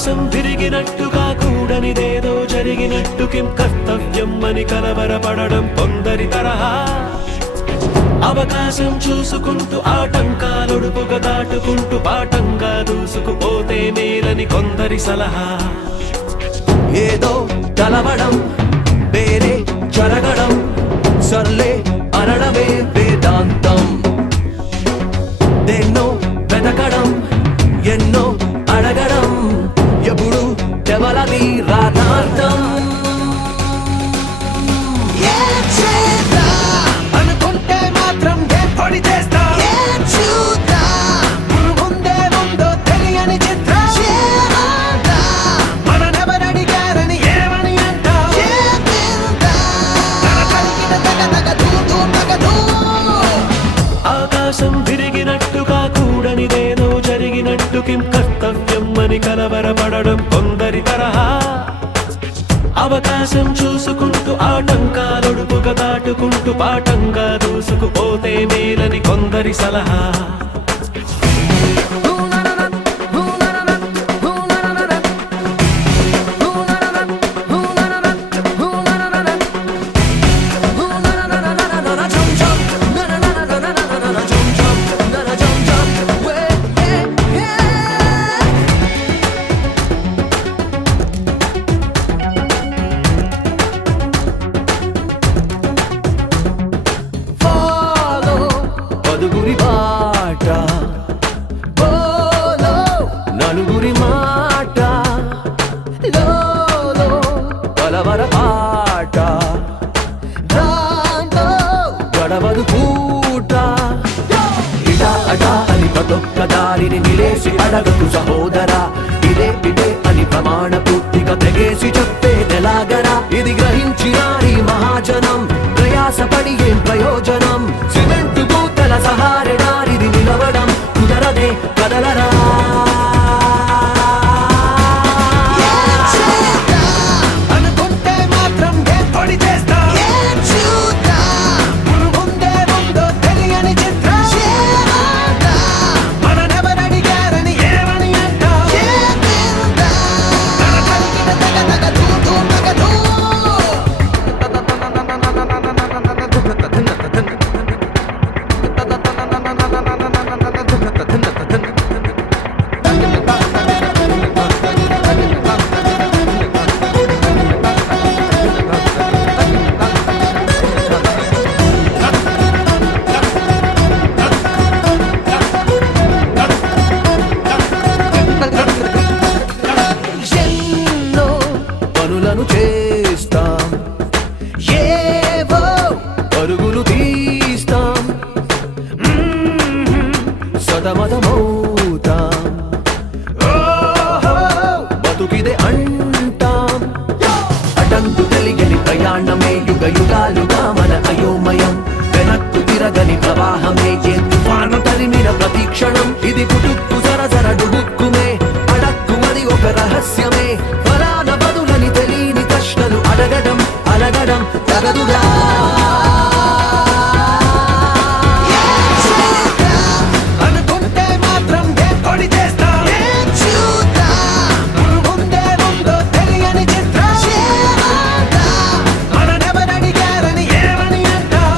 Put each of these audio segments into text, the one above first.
ఆకాశం తిరిగినట్టుగా కూడనిదేదో జరిగినట్టు కిం కర్తవ్యం అని కలవరపడడం కొందరి తరహా. అవకాశం చూసుకుంటూ ఆటంకాలొడుపుగా దాటుకుంటూ పాఠంగా దూసుకుపోతే మేలని కొందరి సలహా. ఏదో కలవడం వేరే జరగడం సర్లే అనడమే వేదాంతం. దేన్నో వెతకడం ఎన్నో అడగడం ఎప్పుడు ఎవలది రాధార్థం. అనుకుంటే మాత్రం పొడి చేస్తా ముందే ముందో తెలియని చిత్రం. మననెవరడిగారని ఏమని అంటావు? ఆకాశం తిరిగినట్టుగా కూడనిదేదో జరిగినట్టు కిం కర్తవ్యం అని కలవరపడడం కొందరి తరహా. అవకాశం చూసుకుంటూ ఆటంకాలొడుపుగా దాటుకుంటూ పాఠంగా దూసుకుపోతే మేలని కొందరి సలహా. పదుగురి బాట నలుగురి మాట కలవర పాట గడవదు పూట. ఇటా అటా అని ప్రతొక్క దారిని నిలేసి అడగకు సహోదరా. ఇదే ఇదే అని ప్రమాణ పూర్తిగా తెగేసి చెప్పేదెలాగరా. ఇది గ్రహించినారి మహాజనం ప్రయాసపడి ఏం ప్రయోజనం. సిమెంటు పూతల సహారణారిది నిలవడం కుదరదే కదలరా. అనుకుంటే మాత్రం పొడి చేస్తా ముందే ముందో తెలియని చిత్రం. మననెవరడిగారని ఏమని అంటావు? ఎన్నో పనులను చేస్తాం ఏవో పరుగులు తీస్తాం సతమతమవుతాం. బతుకిదే అంటాం అటంకు తెలియని ప్రయాణమే యుగ యుగాలుగా మన అయోమయం. వెనక్కు తిరగని ప్రవాహమే ఏ తుఫాను తరిమిన ప్రతీక్షణం. ఇది పుట్టుక్కు సరసర డుబుక్కుమే అడక్కుమది ఒక రహస్యమే. ఫలాన బదులని తెలియని ప్రశ్నలు అడగడం అలగడం తగదుగా. అనుకుంటే మాత్రం పొడి చేస్తా ముందే ముందో తెలియని చిత్రం. మననెవరడిగారని ఏమని అంటావు?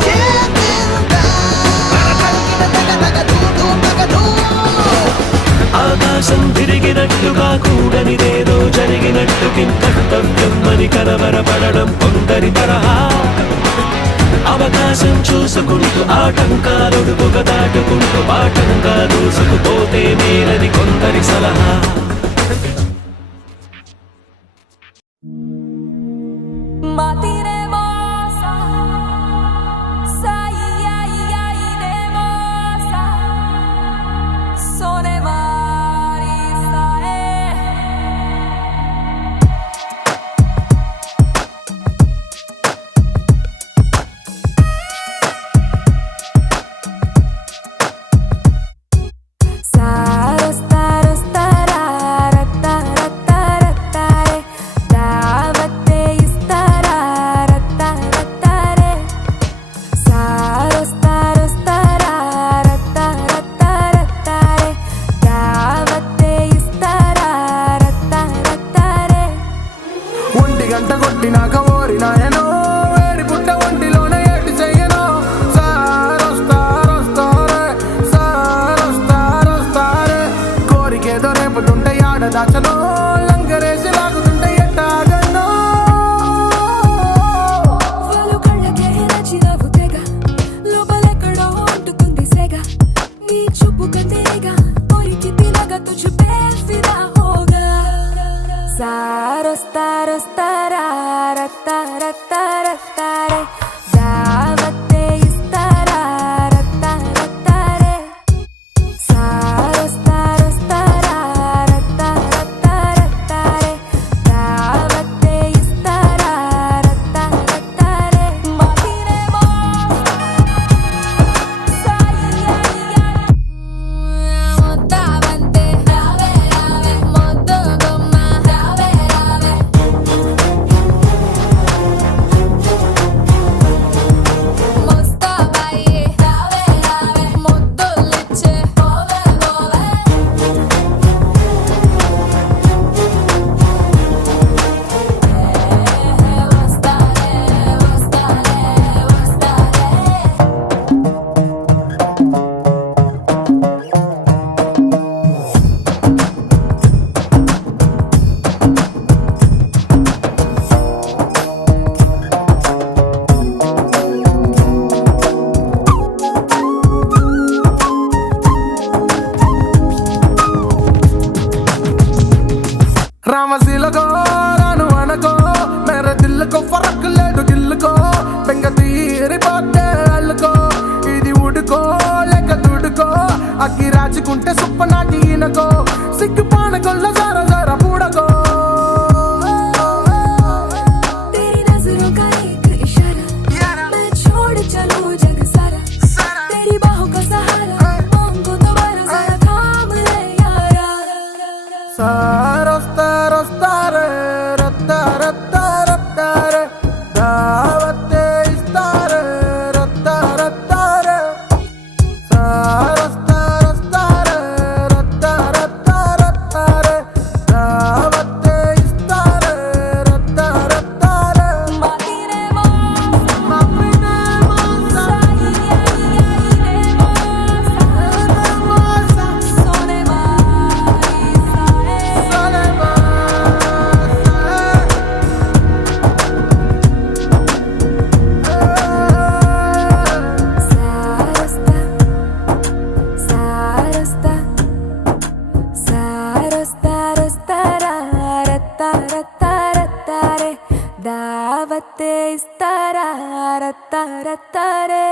ఆకాశం తిరిగినట్టుగా కూడనిదేదో జరిగినట్టు కిం కర్తవ్యం అని కలవరపడడం కొందరి తరహా. అవకాశం చూసుకుంటూ ఆటంకాలొడుపుగా దాటుకుంటూ పాఠంగా దూసుకుపోతే మేలని కొందరి సలహా. Saro, staro, stará. రత్తారే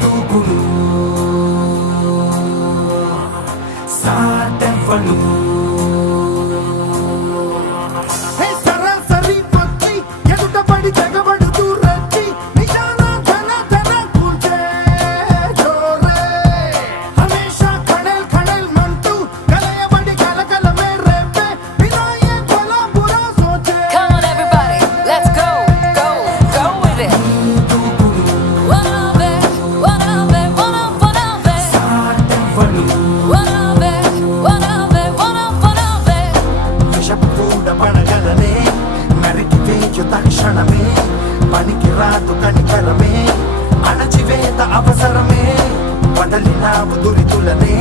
దూకుడు సాటెవ్వడు సరాసరి పత్తి ఎదుట పడి తెగబడుతూ రచ్చి నిజాన ధన ధన కూల్చే జోరే హమేషా ఖడల్ ఖడల్ మంటూ కలయబడి కలకలమే రేపే వినాయే భలా బురా సోచే Come on everybody, let's go, go, go with it. One of it, one of it, one of it. సాటెవ్వడు One of it, one of it, one of it. విషపు కూడా పడగలనే నరికి వేయు తక్షణమే పనికి రాదు కనికరమే అణచివేత అవసరమే వదలినావు దురితులనే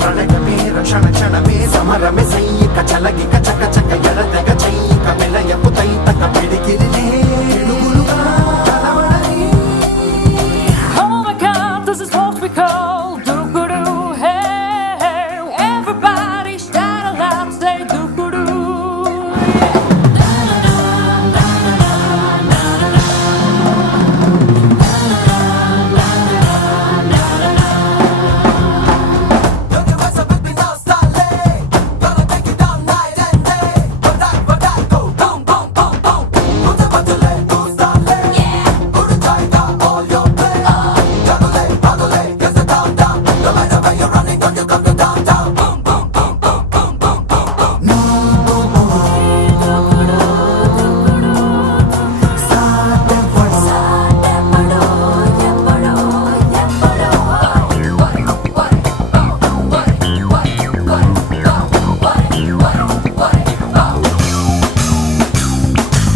ప్రళయమే రక్షణ క్షణమే సమరమే సైనిక చలగిక చక చక ఎడతెగ చైక మెలయపు తైతక పిడికిలినే పిడుగులుగా కలవడని Oh my God, this is what we call doo-doo, hey, hey. Everybody shout aloud, say doo-doo.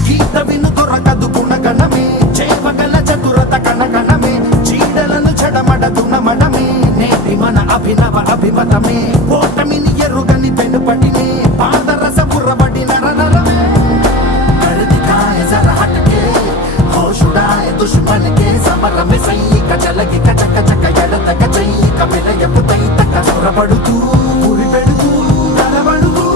గీత విను దొరకదు గుణగణమే చేవగల చతురత కణగణమే చీడలను చెడమడదునమడమే నేటి మన అభినవ అభిమతమే ఓటమిని ఎరుగని పెనుపటినే పాదరస బుర్రబడి నరనరమే కరుదికాయ జర హటకే హోషుడాయ దుష్మన్ కే సమరమే సైనిక చలగి కచక చక ఎడతక చైక విలయపు తైతక సురబడుతూ ఉరి పెడుతూ నలబడుతూ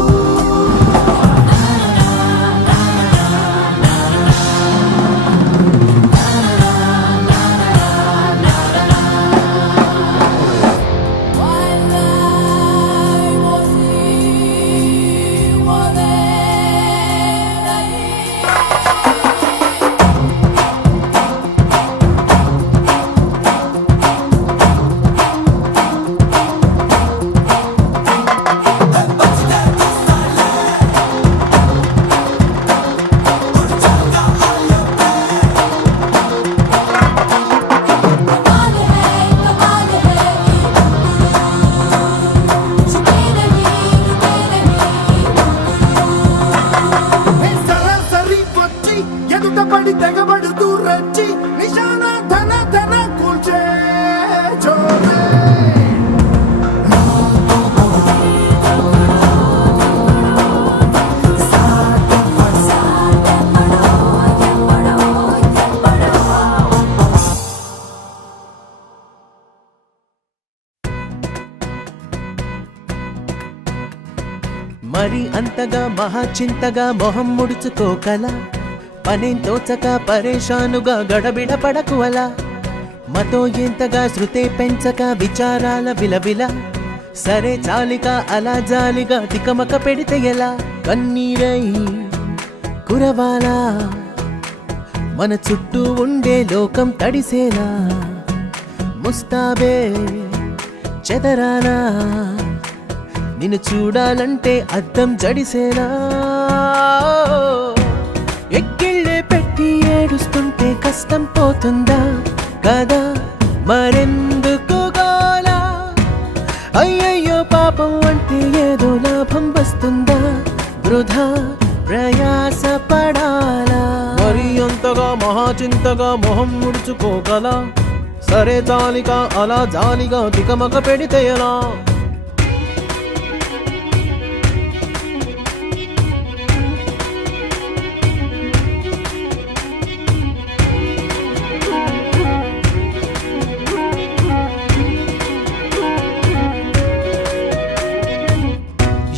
సరాసరి వచ్చి ఎదుట పడి తెగబడుతూ రచ్చి నిశాన ధన ధన కూల్చే జోరే మరి అంతగా మహాచింతగా మొహం ముడుచుకోకల పనేం తోచక పరేషానుగా గడబిడ పడకు అలా మతో ఎంతగా శృతే పెంచక విచారాల విలవిల సరే చాలిక అలా జాలిగా తికమక పెడితే ఎలా కన్నీరై కురవాలా మన చుట్టూ ఉండే లోకం తడిసేలా ముస్తాబే చెదరాలా నిన్ను చూడాలంటే అద్దం జడిసేనా ఎక్కిళ్ళే పెట్టి ఏడుస్తుంటే కష్టం పోతుందా కదా మరెందుకు గోలా అయ్యయ్యో పాపం అంటే ఏదో లాభం వస్తుందా వృధా ప్రయాస పడాలా మరి అంతగా మహాచింతగా మొహం ముడుచుకోగల సరే జాలిగా అలా జాలిగా తికమక పెడితే ఎలా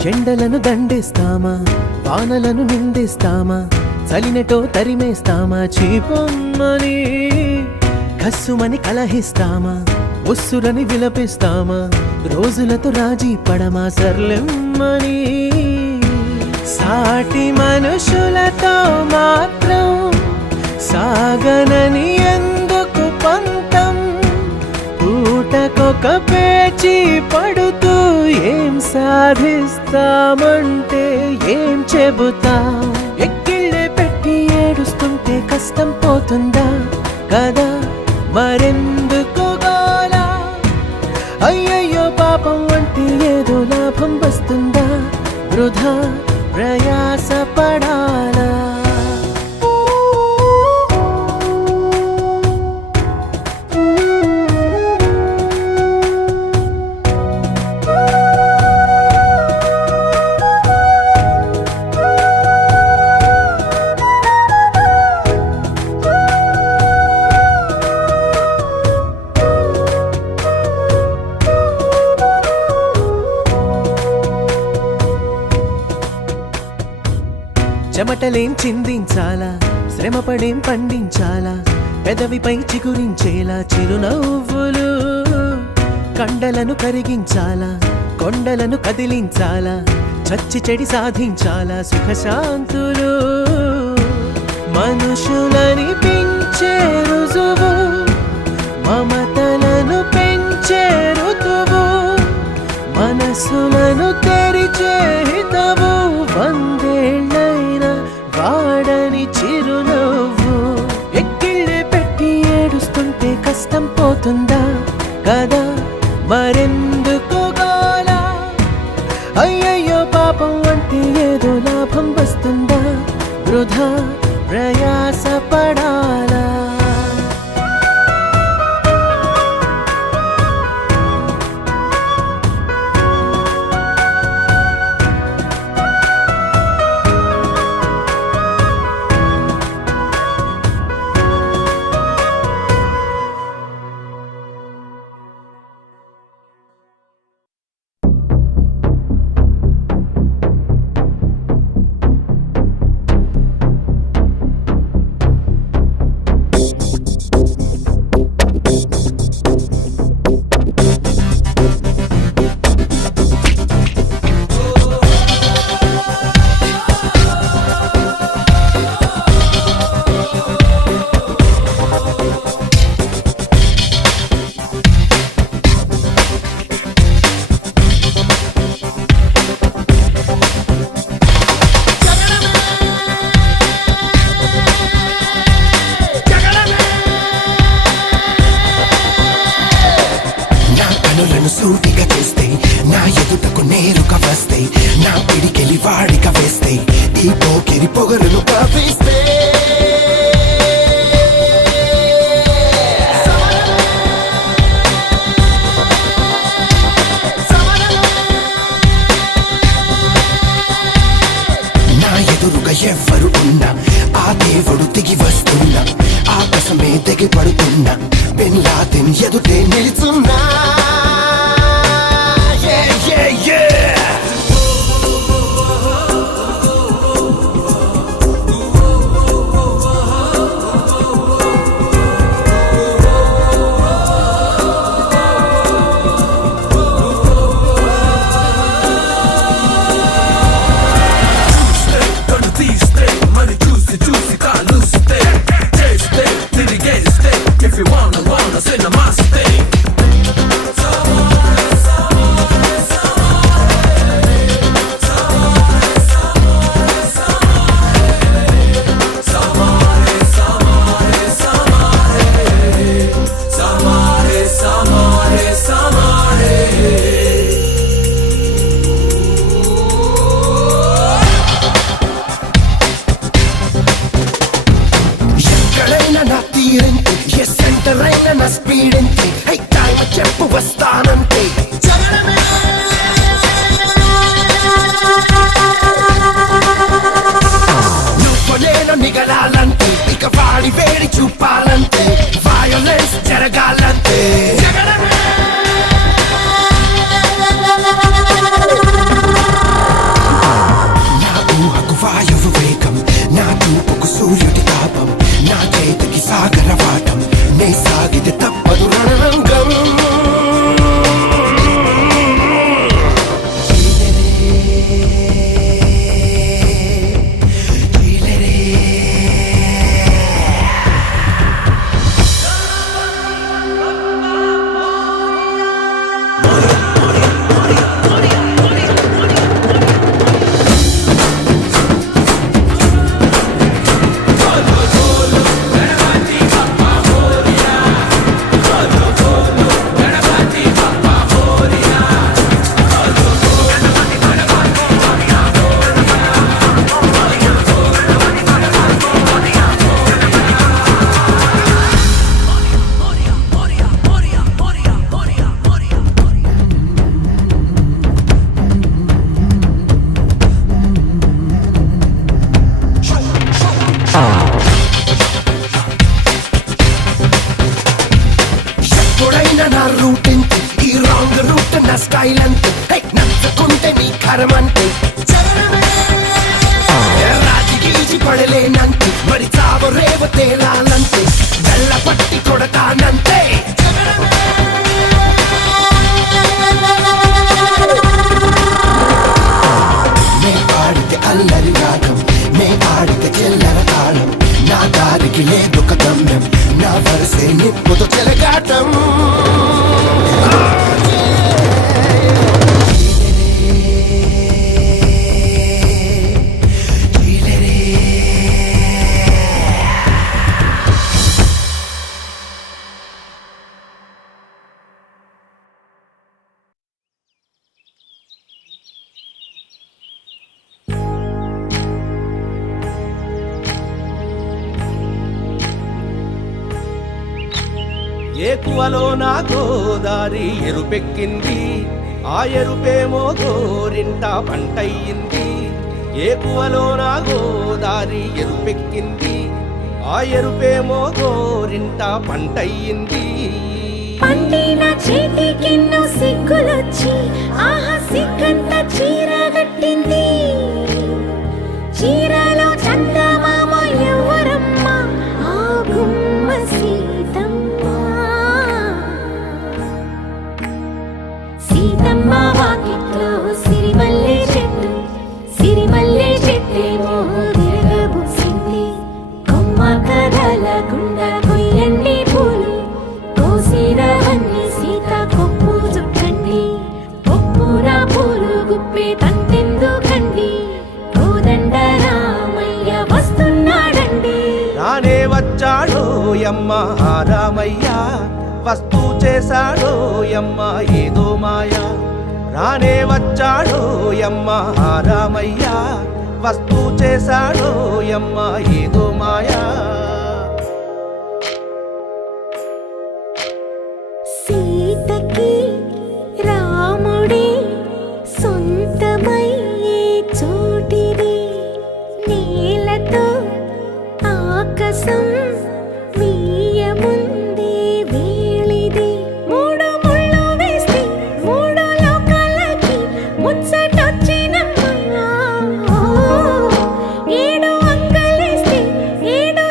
ఎండలను దండిస్తామా, వానలను నిందిస్తామా, చలినటో తరిమేస్తామా, చీపొమ్మని కస్సుమని కలహిస్తామా, ఉస్సురని విలపిస్తామా, రోజులతో రాజీ పడమా, సర్లెమ్మని సాటి మనుషులతో మాత్రం సాగనని ఎందుకు పంతం, పూటకొక పేచి పడుతూ ఏం సాధిస్తామంటే ఏం చెబుతాం, ఎక్కిళ్ళే పెట్టి ఏడుస్తుంటే కష్టం పోతుందా కదా, మరెందుకు గోలా, అయ్యయ్యో పాపం అంటే ఏదో లాభం వస్తుందా, వృధా ప్రయాస పడాలా. చెమటలేం చిందించాలా, శ్రమపడేం పండించాలా, పెదవిపై చిగురించేలా చిరునవ్వులు, కండలను కరిగించాలా, కొండలను కదిలించాలా, చచ్చి చెడి సాధించాలా, సుఖశాంతులు, మనుషులని పెంచే రుజువు, మమతలను పెంచే ఋతువు, మనసులను తెరిచే హితవు, వందేళ్ళైన వాడని చిరునవ్వు, ఎక్కిళ్ళే పెట్టి ఏడుస్తుంటే కష్టం పోతుందా కదా, మరెందుకు గోలా, అయ్యయ్యో పాపం అంటే ఏదో లాభం వస్తుందా, వృధా ప్రయాస పడాలా. సూటిగా చేస్తే నా ఎదుటకు నేరుగా వస్తే, నా పిడికెలి వాడిక వేస్తే, ఈ పోకిరి పొగరును కాపిస్తే, నా ఎదురుగా ఎవ్వరు ఉన్నా ఆ దేవుడు దిగి వస్తున్నా, ఆకాశమే దిగి పడుతున్నా, బిన్ లాదెన్ ఎదుటే నిలుచున్నా. నా స్పీడ్ ఎంత టైం చెప్పు వస్తానంటే, నువ్వు నేను నిగలాలంటే, ఇక వాడి వేడి చూపాలంటే, వయోలెన్స్ జరగాలంటే, ఎప్పుడైనా నా రూట్ ఇంతే, ఈ రాంగ్ రూట్ నా స్టైల్ అంతే. నచ్చకుంటే నీ కరమంతే. రాజి గీచి పడలేనంతే, మరి చావు రేవ తేలాలంతే. గల్ల పట్టి కొడతానంతే. నే పాడితే అల్లరి రాగం, నే ఆడితే చిల్లర తాళం. నా దారికి లేదొక గమ్యం, నా వరసే నిప్పుతో చెలగాటం. ఏకువలో నా గోదారి ఎరుపెక్కింది, ఆ ఎరుపేమో గోరింట పంటయ్యింది. ఏకువలో నా గోదారి ఎరుపెక్కింది, ఆ ఎరుపేమో గోరింట పంటయ్యింది. పండిన చేతికెన్నో సిగ్గులొచ్చి ఆహా సిగ్గంత చీర కట్టింది. చీరలో చందమామ ఎవరమ్మ, ఆ గుమ్మ సీతమ్మ. సీతమ్మ వాకిట్లో సిరిమల్లె చెట్టు, సిరిమల్లె చెట్టేమో విరగబూసింది. కొమ్మ కదలకుండా కొయ్యండి పూలు, కోసిరవన్నీ సీత కొప్పు చుట్టండి. కొప్పున పూలు గుప్పే తంతెందుకండి, కోదండ రామయ్య వస్తున్నాడండి. రానే వచ్చాడో యమ్మ ఆ రామయ్య, వస్తూ చేశాడో యమ్మ ఏదో మాయా. రానే వచ్చాడో యమ్మ ఆ రామయ్య, వస్తూ చేశాడో యమ్మ ఏదో మాయా. సీతకి రాముడే సొంతమయ్యే చోటిది. నేలతో ఆకాశం మీయముందే వేళిది. మూడు ముళ్ళు వేస్తే మూడు లోకాలకి ముచ్చటొచ్చినమ్మా. ఏడు అంగలేస్తే ఏడు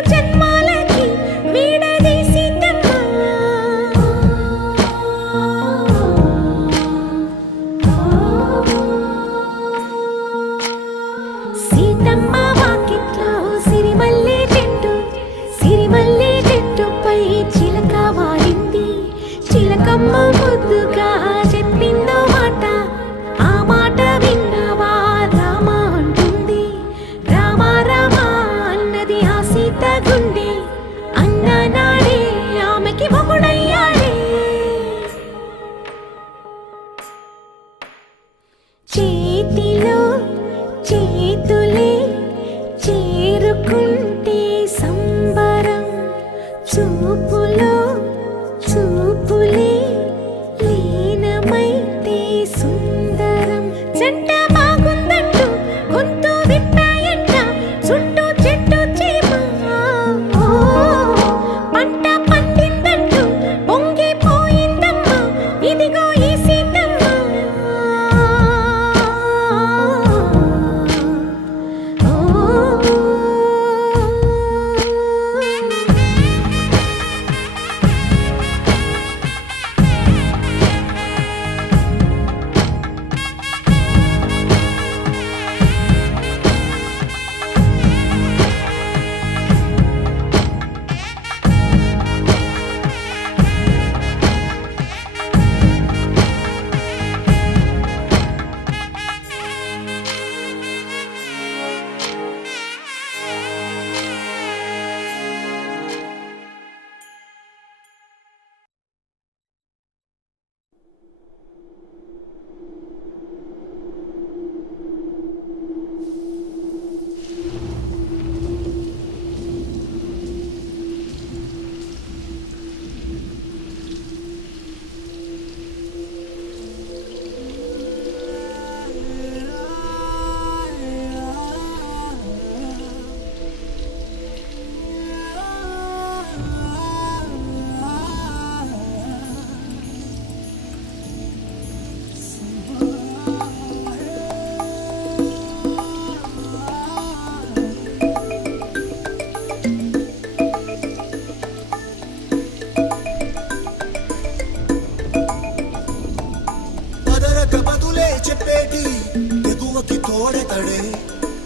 తోడెతడే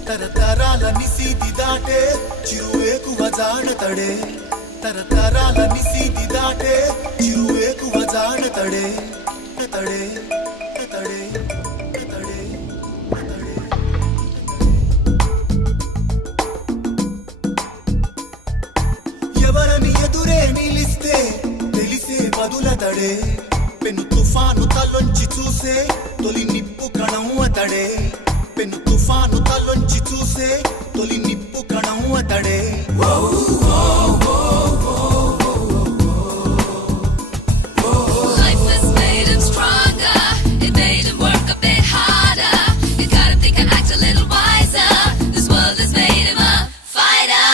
తరతరాల నిశీతి దాటే చిరువేకువ జాడతడే తరతరాల నిశీతి దాటే చిరువేకువ జాడతడే తడే తడే తడే తడే ఎవరని ఎదురే నిలిస్తే తెలిసే బదులతడే పెను తుఫాను తలొంచి చూసే తొలి నిప్పు కణం అతడే పెను తుఫాను తలొంచి చూసే తొలి నిప్పు కణం అతడే Life has made him stronger. It made him work a bit harder. It got him thinking, act a little wiser. This world has made him a fighter.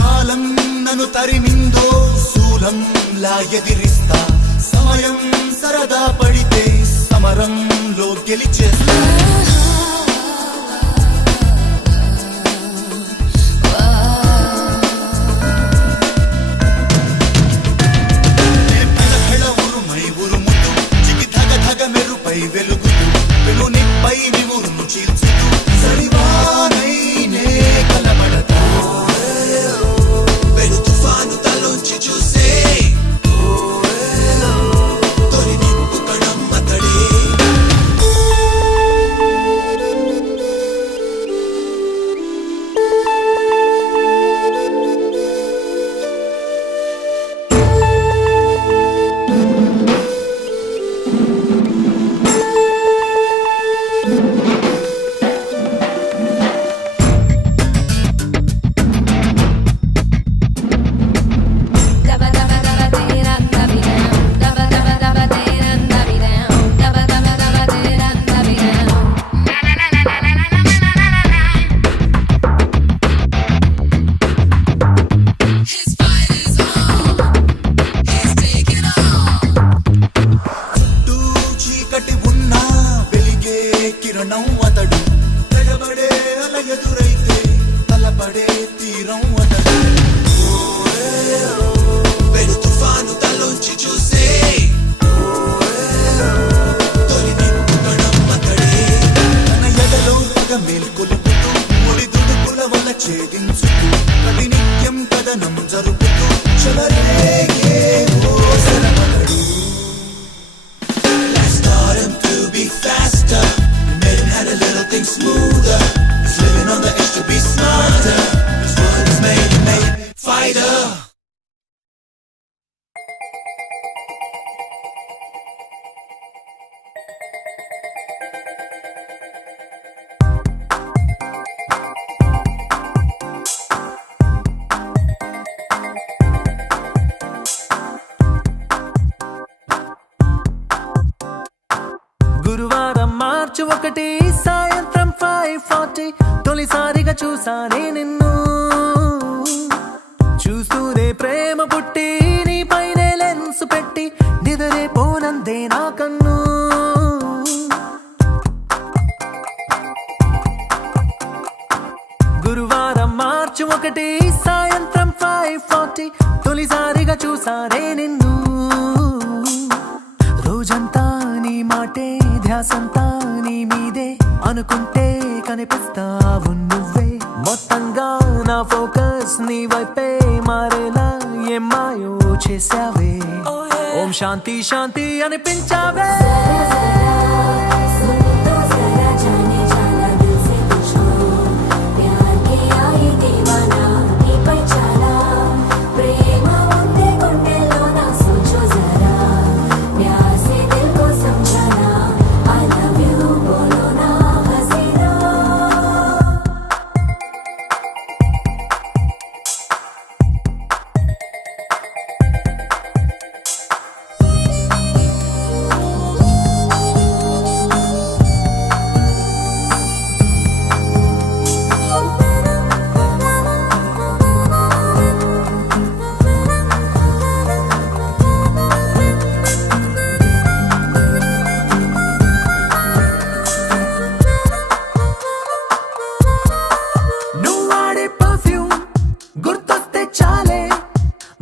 కాలం నన్ను తరిమిందో శూలంలా ఎదిరిస్తా సమయం సరదా పడితే సమరంలో గెలిచేస్తా పెళ ఉరుమై ఉరుముతూ చికి ధగ ధగ మెరుపై వెలుగుతూ పెను నిప్పై నివురును చీల్చుతూ సరివానై నే కలబడతా పెను తుఫాను తలొంచి చూసే తొలి నిప్పు కణం అతడే Dabba dabba dabba dee da da be down. Dabba dabba dabba dee da da be down. Dabba dabba dabba dee da da be down. His fight is on. He's taking on. చుట్టూ చీకటి ఉన్నా వెలిగే కిరణం అతడు తెగబడే అల ఎదురైతే తలపడే తీరం అతడు పెను తుఫాను తలొంచి చూసే తొలి నిప్పు కణం అతడే తన ఎదలో పగ మేల్కొలుపుతూ ముడి దుడుకుల వల్ల ఛేదించుతూ ప్రతి నిత్యం కథనం జరుపుతూ చెలరేగే ఓ శరమతడు Life taught him to be faster, made him had a little thing smoother. He's living on the edge to be smarter. This world has made him a fighter. గురువారం మార్చి 1 సాయంత్రం 5:40 తొలిసారిగా చూసానే నిన్ను చూస్తూనే ప్రేమ పుట్టి నీ పైనే లెన్స్ పెట్టి నిదరే పోనందే నా కన్ను గురువారం మార్చి 1 సాయంత్రం 5:40 తొలిసారిగా చూసానే నిన్ను రోజంతా నీ మాటే ధ్యాసంతా నీ మీదే అనుకుంటే కనిపిస్తావు నువ్వే నీ వైపే మారేలా ఏం మాయో చేసావే ఓం శాంతి శాంతి అనిపించావే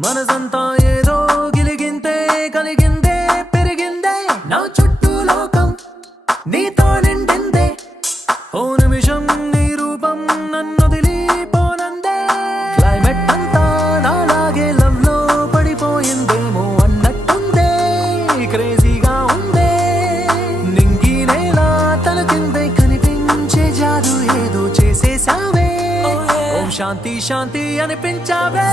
మనసంతా ఏదో గిలిగింతే కలిగిందే పెరిగిందే నా చుట్టూ లోకం నీతో నిండిందే ఓ నిమిషం నీ రూపం నన్ను వదిలిపోనందే క్లైమేట్ అంతా నాలాగే లవ్ లో పడిపోయిందేమో అన్నట్టుందే క్రేజీగా ఉందే నింగి నేల తన కిందే కనిపించే జాదు ఏదో చేసేసావే ఓం శాంతి శాంతి అనిపించావే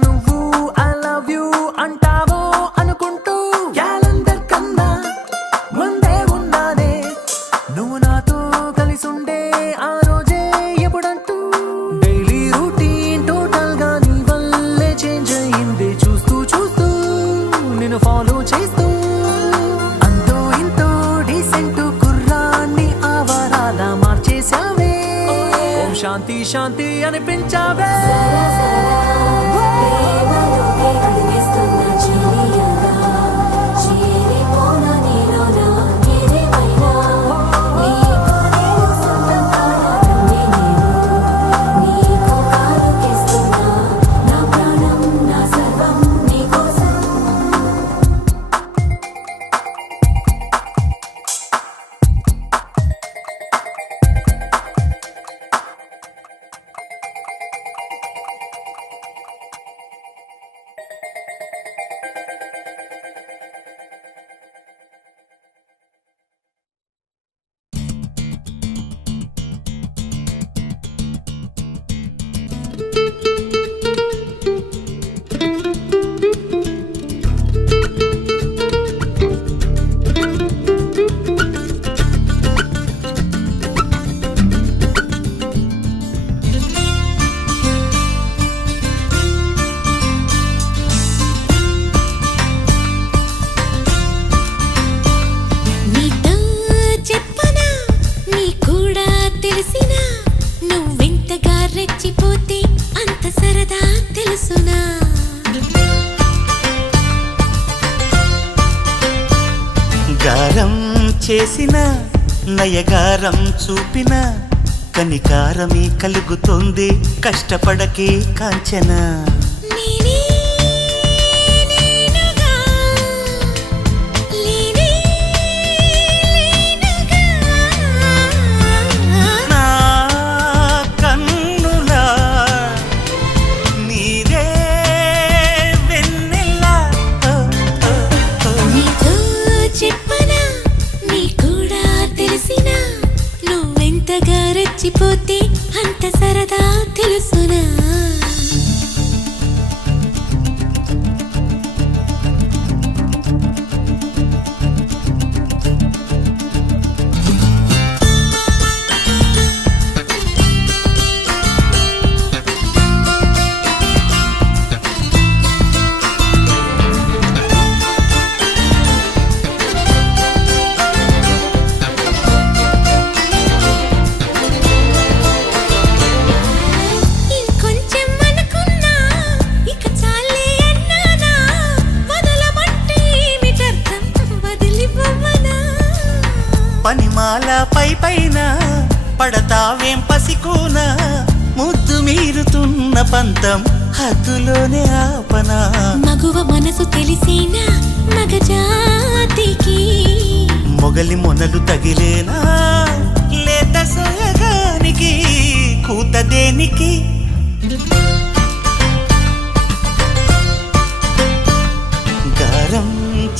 నువ్వు ఐ లవ్ యూ అంటావో అనుకుంటూ క్యాలెండర్ కన్నా ముందే ఉన్నానే నువ్వు నాతో కలిసి ఉండే ఆ రోజే ఎప్పుడంటూ డైలీ రూటీన్ టోటల్ గా నీ వల్లే చేంజ్ అయింది చూస్తూ చూస్తూ నిన్ను ఫాలో చేస్తూ అంతో ఇంతో డీసెంట్ కుర్రాన్ని ఆవారాల మార్చేసావే ఓం శాంతి శాంతి అనిపించావే గారం చేసిన నయగారం చూపిన కనికారమే కలుగుతోంది కష్టపడకే కాంచన పోతే అంత సరదా తెలుసునా నాల పైన పడతావేం పసికోన ముద్దు మీరుతున్న పంతం హద్దులోనే ఆపనా మగువ మనసు తెలిసేనా మగజాతికి మొగలి మొనలు తగిలేనా లేత సోయగానికి కూత దేనికి గారం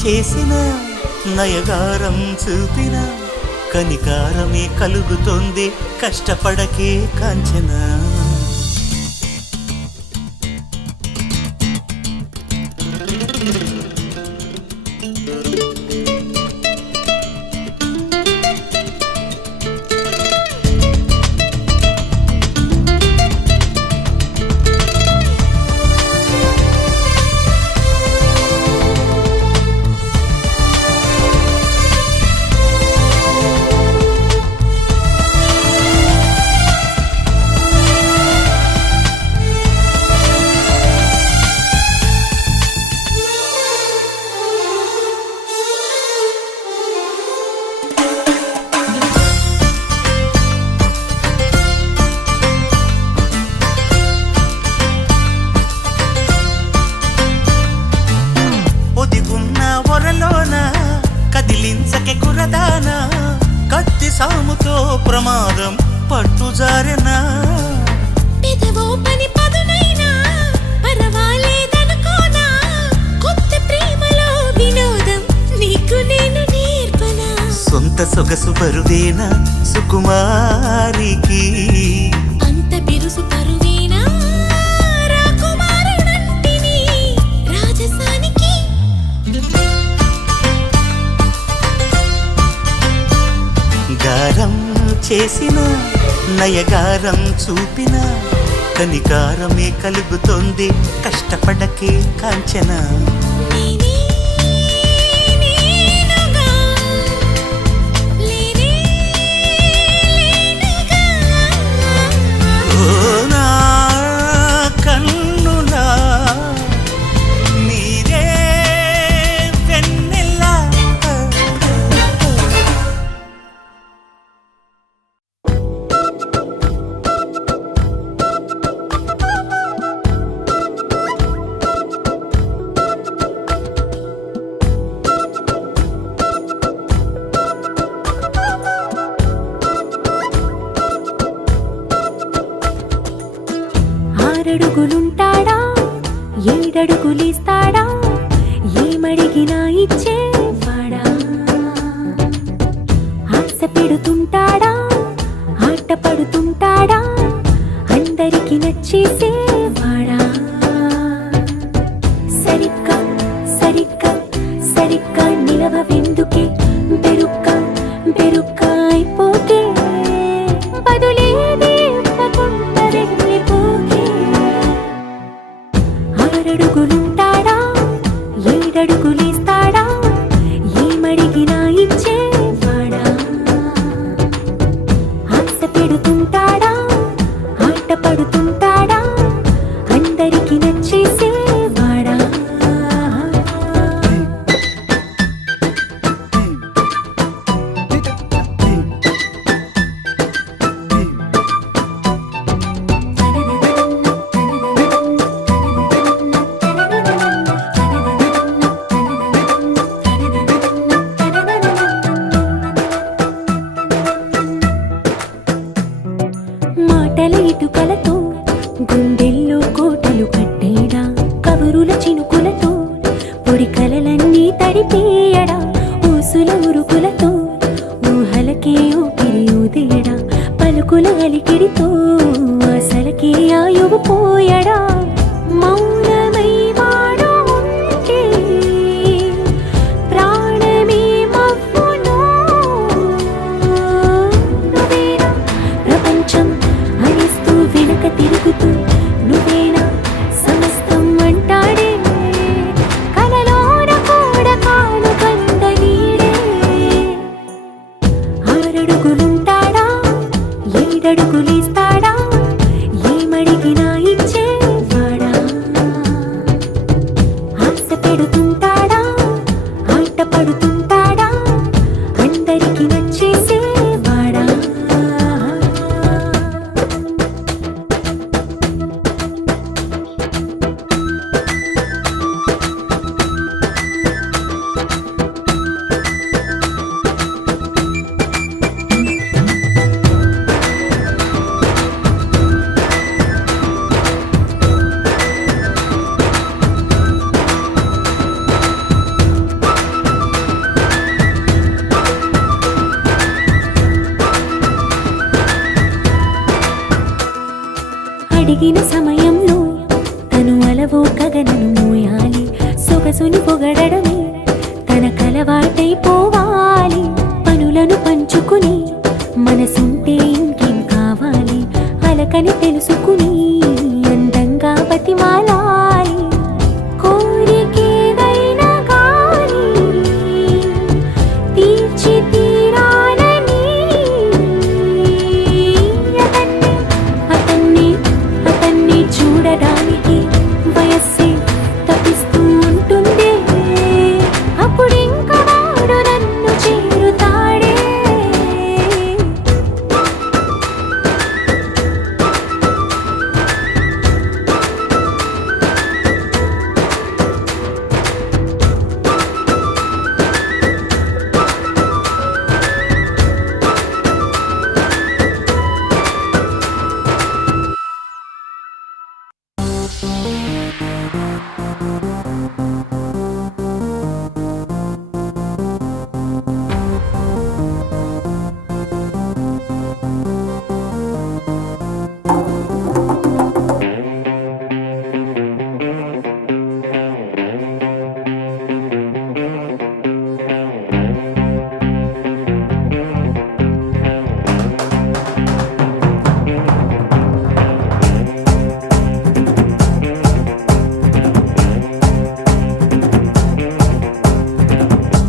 చేసిన నయగారం చూపిన కనికారమే కలుగుతోంది కష్టపడకే కాంచనా కదిలించకే కురదానా కత్తి సాముతో ప్రమాదం పట్టుజారెనా పెదవో పని పదునైనా పర్వాలేదనుకోనా కొత్త ప్రేమలో వినోదం నీకు నేను నేర్పనా సొంత సొగసు బరువేనా సుకుమారికి అంత బిరుసు పరువేనా రాకుమారుడంటిని రాజసానికి గారం చేసిన నయగారం చూపిన కనికారమే కలుగుతోంది కష్టపడకే కాంచనా నేనే నేనుగా లేనే లేనుగా ఓ నా కన్నులా నీరే వెన్నెలా ఆరడుగులుంటాడా ఏడడుగులిస్తాడా ఏమడిగినా ఇచ్చేవాడా ఆశ పెడుతుంటాడా ఆట పడుతుంటాడా అందరికి నచ్చేసేవాడా సరిగ్గా సరిగ్గా సరిగ్గా నిలవెందుకే బెరుక్క బెరుక్క అయిపోతే బదులేది ఇవ్వకుండా వెళ్ళిపోకే ఆరడుగులుంటాడా ఏడడుగులిస్తాడా ఏమడిగినా ఇచ్చేవాడా ఆశ పెడుతుంటాడా ఆట పడుతుంటాడా అందరికి నచ్చేసేవాడా మాటల ఇటుకలతో గుండెల్లో కోటలు కట్టేడా కబురుల చినుకులతో పొడి కలలన్నీ తడిపేయడా ఊసుల ఉరుకులతో ఊహలకే ఊపిరి ఊదేయడా పలుకుల అలికిడితో అసలకే ఆయువు పోయడా మౌనమై వాడు ఉంటే ప్రాణమే మవ్వును నువ్వేనా ప్రపంచం అనిస్తూ వెనక తిరుగుతూ నువ్వేనా సమస్తం అంటాడే కలలోన కూడా కాను కంద నీడే ఆరడుగులుంటాడా ఏడడుగులిస్తాడా ఏమడిగినా ఇచ్చేవాడా ఆశ పెడుతుంటాడా ఆట పడుతుంటాడా అందరికి నచ్చేసే అడిగిన సమయంలో తను అలవో గగనను మోయాలి సొగసుని పొగడమే తనకలవాటైపోవాలి పనులను పంచుకుని మనసుంటే ఇంకేం కావాలి అలకని తెలుసుకుని అందంగా బతిమాలాలి కోరికేదైనా గాని తీర్చి తీరాలని అతన్ని చూడడానికి వయస్సే తప్పిస్తూ ఉంటుంది అప్పుడింక వాడు నన్ను చేరుతాడే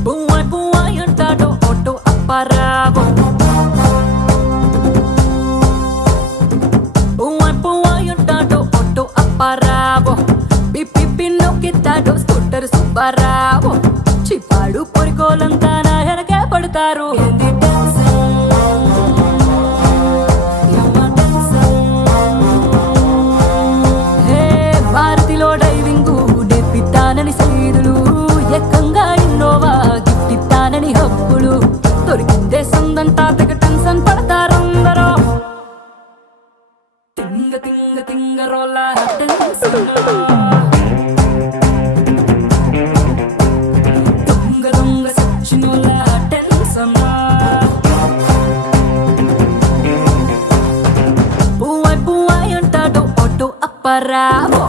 Buai అంటాడో ఆటో అప్పారావో Buai అంటాడో ఆటో అప్పారావో పిప్పి నొక్కితాడో స్కూటర్ సుబ్బారావో చిప్పాడు పొరికోలంతా నా వెనకే పడతారు ఏంది టెన్షన్? యమ్మ టెన్షన్. హే భారతిలో డైవింగు నేర్పిస్తానని సైదులు ఎక్కంగా ఇన్నోవా గిఫ్ట్ ఇస్తానని హబ్బులు దొరికిందే సందంతా తెగ టెన్షన్ పడతారందరూ తింగ తింగ తింగ రోల టెన్షన్ దొంగ దొంగ సచ్చినోల టెన్షన్ పువ్వాయి అంటాడో ఆటో అప్పారావో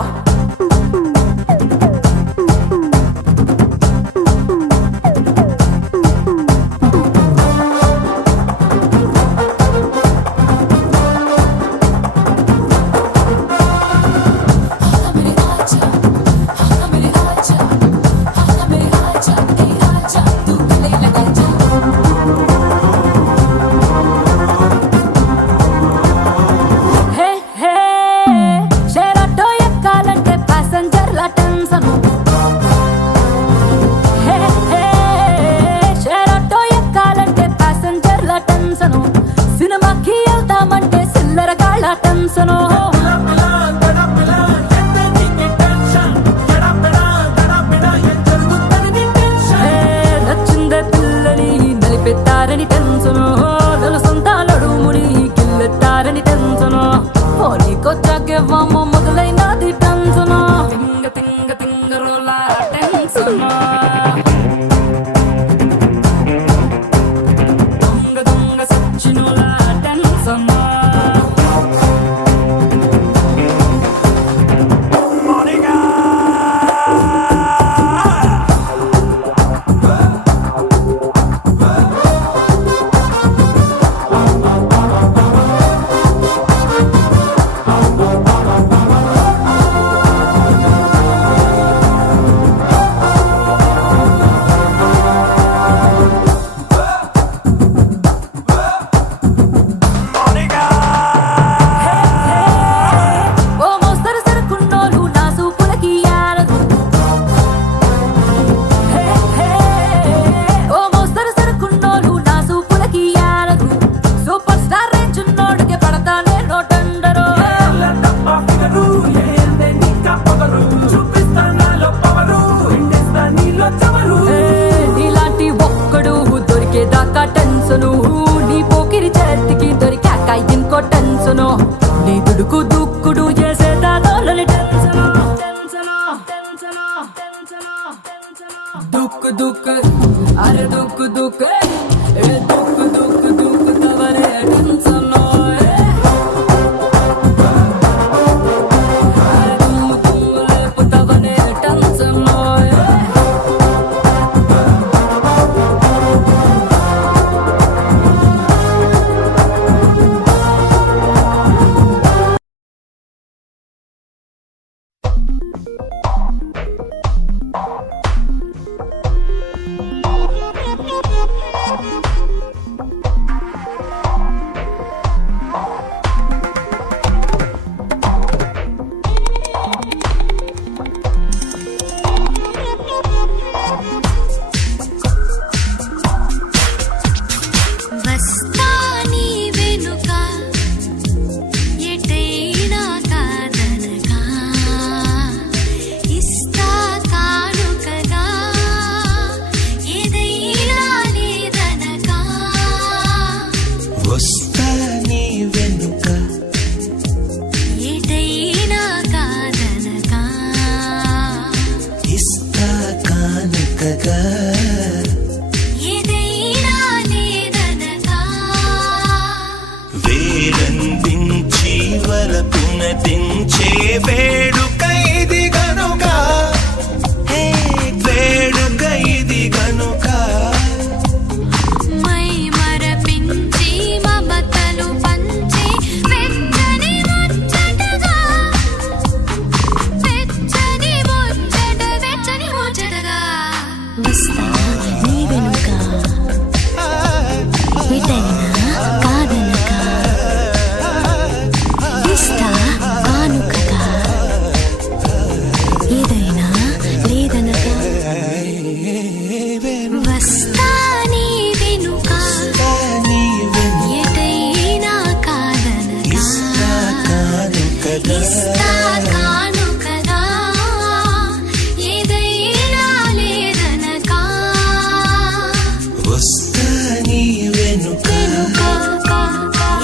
హే హే షేర్ ఆటో ఎక్కాలంటే ప్యాసింజర్ల టెన్షన్ హే హే షేర్ ఆటో ఎక్కాలంటే ప్యాసింజర్ల టెన్షన్ సినిమాకి వెళ్తామంటే సిల్లర కాళ్ళ టెన్షన్ నచ్చిందే పిల్లని నలిపెత్తారని టెన్షన్ నలు సొంతాలడుముని గిల్లెత్తారని టెన్షన్ పోనీకొచ్చాకే వామ మొదలైనది టెన్షన్ తింగ తింగ తింగ రోల టెన్షన్ దొంగ దొంగ సచ్చినోల టెన్షన్ ఓ మోస్తరు సరుకున్నోలు నా సూపులకి యారదు హే హే ఓ మోస్తరు సరుకున్నోలు నా సూపులకి యారదు సూపర్ స్టార్ రేంజ్ ఉన్నోడికి పడతానే నోటండరు నీలాంటి ఒక్కడు దొరికేదాకా టెన్షను నీ పోకిరి చేతికి దొరికాక ఇంకో టెన్షను నీ దుడుకు దుక్కుడు చేసేదాలో టెన్షను దుక్కు దుక్కు అరే దుక్కు దుక్కు దుక్కు దుక్కు దుక్కు తవరే టెన్షను వస్తా నీ వెనుక ఎటైనా కాదనక ఇస్తా కానుకగా ఏదైనా లేదనక వస్తా నీ వెనుక ఎటైనా కాదనక ఇస్తా కానుకగా ఏదైనా లేదనక వస్తా నీ వెనుక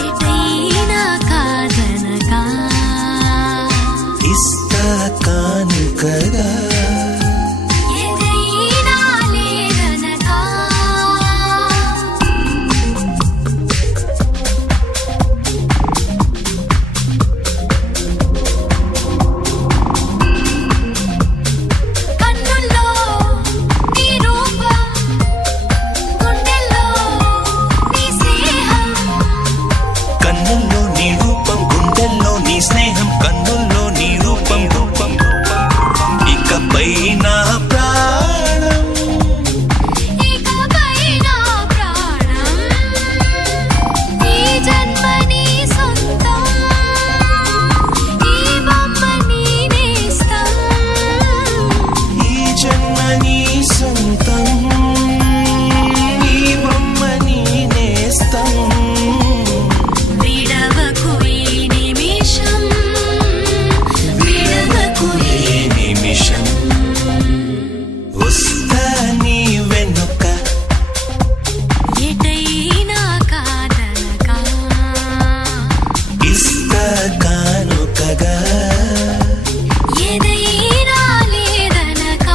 ఎటైనా కాదనక ఇస్తా కానుకగా ఏదైనా లేదనక కన్నుల్లో నీ రూపం గుండెల్లో నీ స్నేహం కన్నుల్లో నీ రూపం గుండెల్లో నీ స్నేహం కన్నుల్లో నీ రూపం రూపం ఇకపై నా ప్రాణం ఇకపై నా ప్రాణం ఈ జన్మ నీ సొంతం ఈ బొమ్మ నీ నేస్తం ఈ జన్మ నీ సొంతం ఈ బొమ్మ నీ నేస్తం విడవకు ఈ నిమిషం విడవకు ఈ నిమిషం వస్తా నీ వెనుక ఎటైనా కాదనక ఇస్తా కానుకగా ఏదైనా లేదనక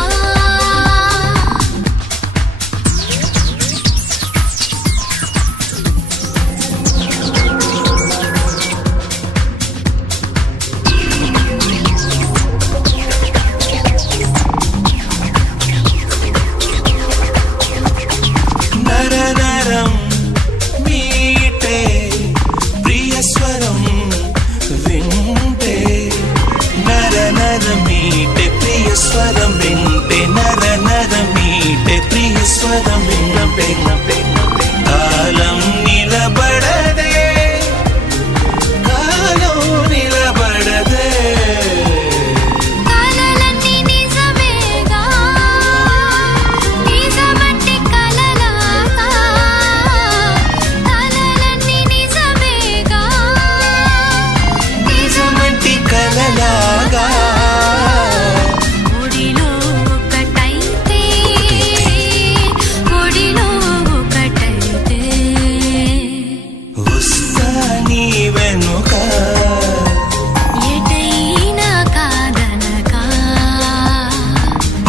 నరనరం మీటే ప్రియస్వరం వింటే నరనర మీటే ప్రియస్వరం వింటే నరనర మీటే ప్రియస్వరం వింటే కాలం నిలబడదే కాలం నిలబడదే కలలన్నీ నిజమేగా నిజమంటే కలలాగా కలలన్నీ నిజమేగా నిజమంటి కలలాగా ఒడిలో ఒకటైతే ఒడిలో ఒకటైతే వస్తా నీ వెనుక ఎటైనా కాదనక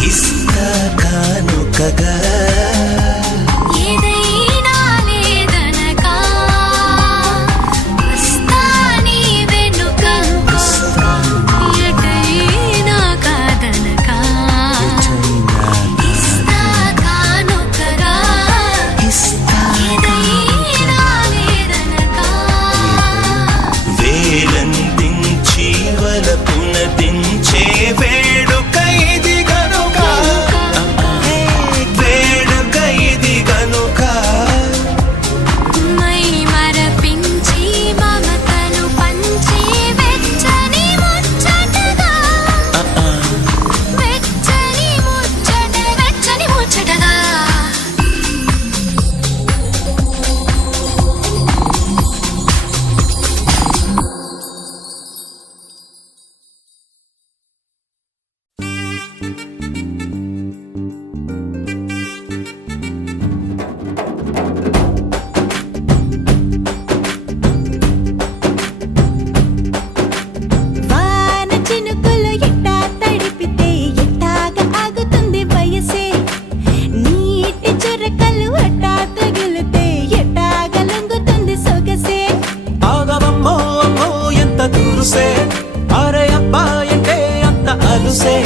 ఇస్తా కానుకగా ఏదైనా లేదనక వస్తా నీ వెనుక ఎటైనా కాదనక ఇస్తా కానుకగా ఇస్తా ఏదైనా లేదనక వేలందించి వలపున దించే వేడుక ఇది గనుక వేడుక ఇది గనుక మై మరపించి మమతలు పంచి వెచ్చని ముచ్చటగా వెచ్చని ముచ్చటగా వాన చినుకులు ఎట్టా తడిపితే ఎట్టాగా ఆగుతుంది వయసే నీటి చురకలు అట్టా తగిలితే ఎట్టాగా లొంగుతుంది సొగసే ఆగవమ్మో అమ్మో ఎంత దూరుసే అరే అబ్బాయంటే అంత అలుసే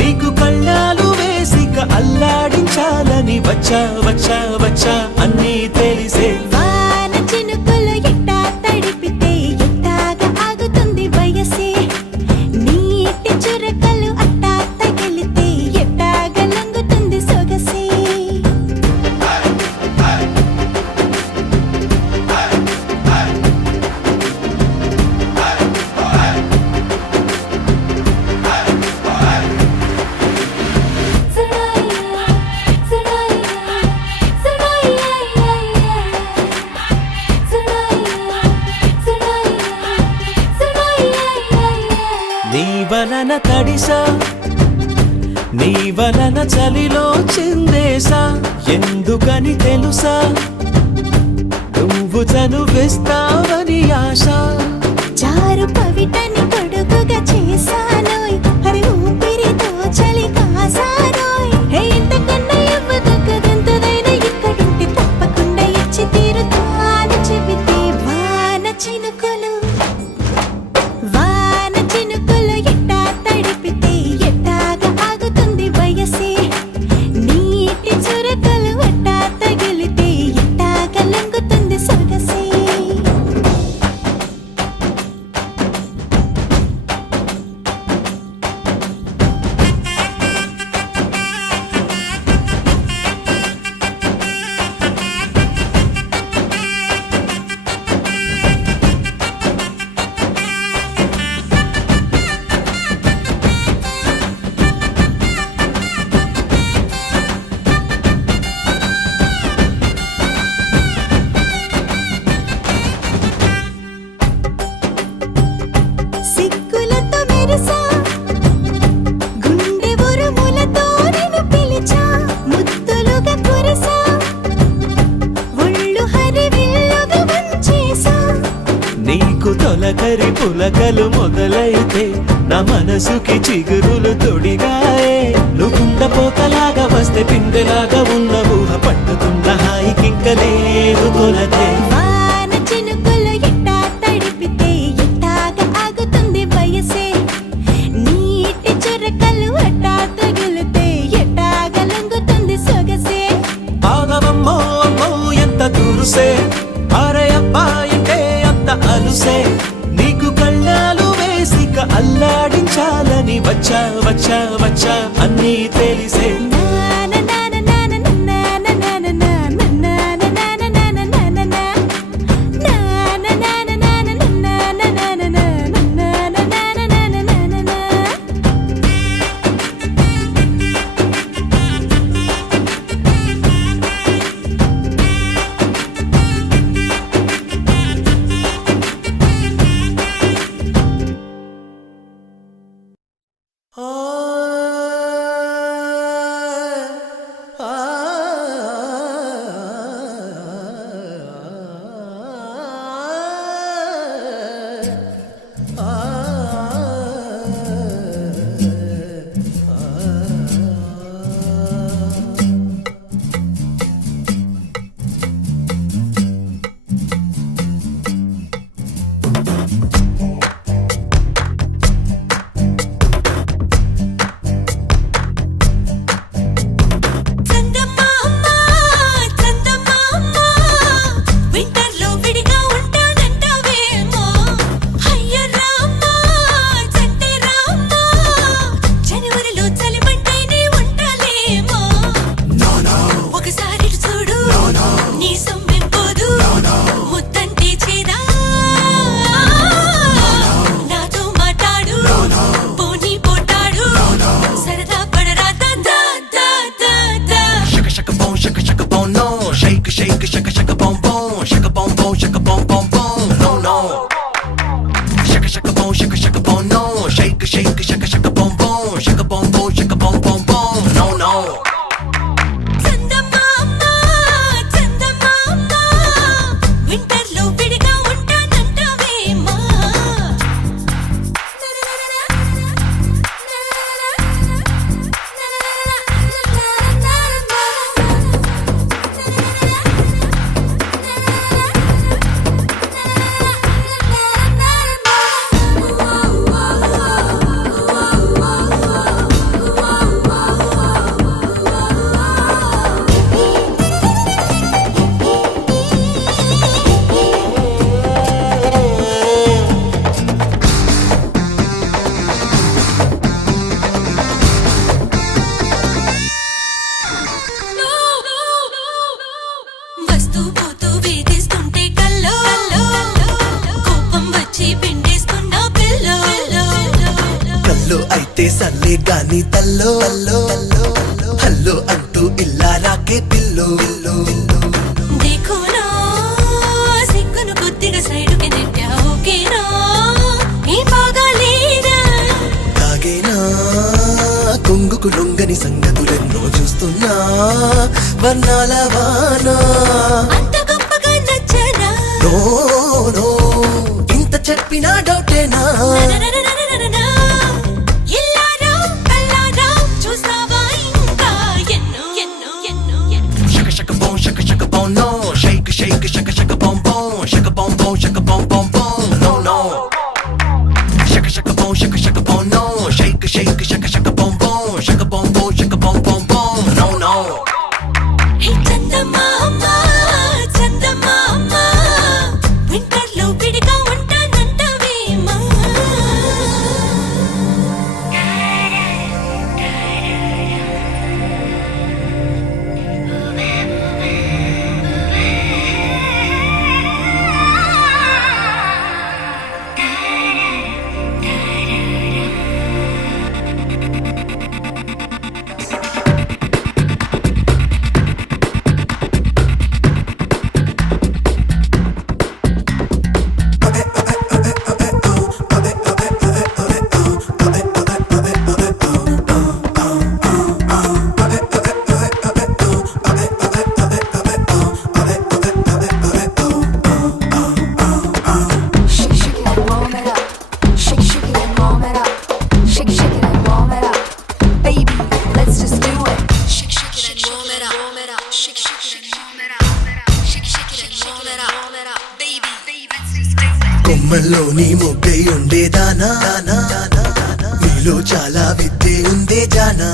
నీకు కళ్ళాలు వేసిక అల్లాడించాలని వచ్చా వచ్చా వచ్చా అన్నీ తెలిసే వాన చినుకులు ఎట్టా తడిపితే ఎట్టాగా ఆగుతుంది వయసే నీటి చురకలు అట్టా తగిలితే ఎట్టాగా లొంగుతుంది సొగసే తడిసా నీ వలన చలిలో చిందేసా ఎందుకని తెలుసా నువ్వు చనువిస్తావని ఆశ చారు పవిటని కొడుకుగా చేశానోయ్ హరి ఊపిరితో చలి కాసానోయ్ హే ఇంతకన్నా ఇవ్వదగ్గదెంతదైనా ఇక్కడుంటే తప్పకుండా ఇచ్చి తీరుతాను చెబితే వాన చినుకులు ఎట్టా తడిపితే ఎట్టాగా ఆగుతుంది వయసే నీటి చురకలు ఎట్టా తగిలితే ఎట్టాగా లొంగుతుంది సొగసే సిక్కులతో మెరిసా గుండె ఉరుములతో నిన్ను పిలిచా ముద్దులుగా కురిసా ఒళ్ళు హరివిల్లుగా వంచేసా నీకు తొలకరి పులకలు మొదలైతే నా మనసుకి చిగురులు తొడిగాయే నువ్వుండపోతలాగా వస్తే పిందెలాగా ఉన్న ఊహ పట్టుతున్న హాయికింక లేదు కొలతే వాన చినుకులు ఎట్టా తడిపితే ఎట్టాగా ఆగుతుంది వయసే నీటి చురకలు ఎట్టా తగిలితే ఎట్టాగా లొంగుతుంది సొగసే ఆగవమ్మో అమ్మో ఎంత దూరుసే అరే అబ్బాయికే అంత అలుసే నీకు కళ్ళాలు వేసిక అల్లాడించాలని వచ్చా వచ్చా వచ్చా అన్నీ తెలిసే అయితే సల్లే గాని తల్లో హల్లో అంటూ ఇల్లా రాకే పిల్లో देखो ना సిగ్గును కొద్దిగా సైడుకి నెట్టావు కేనా ఈ బాగా లేదా తాగేనా వర్ణాల వాన అంత గొప్పగా నచ్చనా నో నో ఇంత చెప్పినా డౌటేనా ననననననననా. ఇల్లారా కల్లారా చూస్తావా ఇంకా ఎన్నో ఎన్నో ఎన్నో ఎన్నో shaka shaka boom no shake shake shaka shaka boom shaka boom no no shaka shaka boom no shake shake shaka shaka boom shaka boom no no హే చందమామ చందమామ వింటర్లో విడిగా ఉంటానంటావేమా Shake, shake it and warm it up. Shake, shake it and warm it up. Shake, shake it and warm it up. Baby, let's just do it. Shake, shake it and warm it up. Shake, shake it and warm it up. Shake, shake it and warm it up. Baby, let's just do it. కొమ్మల్లోని మొగ్గై ఉండేదానా మీలో చాలా విద్యే ఉందే జానా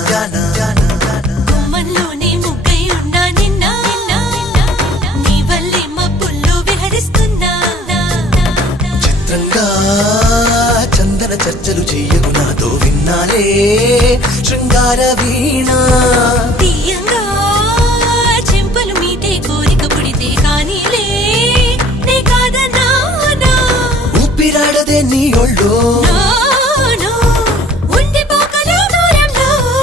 గుమ్మంలోనే ముగ్గై ఉన్నా నిన్న నీ వల్లే మబ్బుల్లో విహరిస్తున్నా చిత్రంగా చందన చర్చలు చెయ్యకు నాతో విన్నాలే శృంగార వీణ తీయంగా చెంపలు మీటే కోరిక పుడితే కానీలే నే కాదన్నానా ఊపిరాడదే నీ ఒళ్ళో నో నో ఉండిపోకలు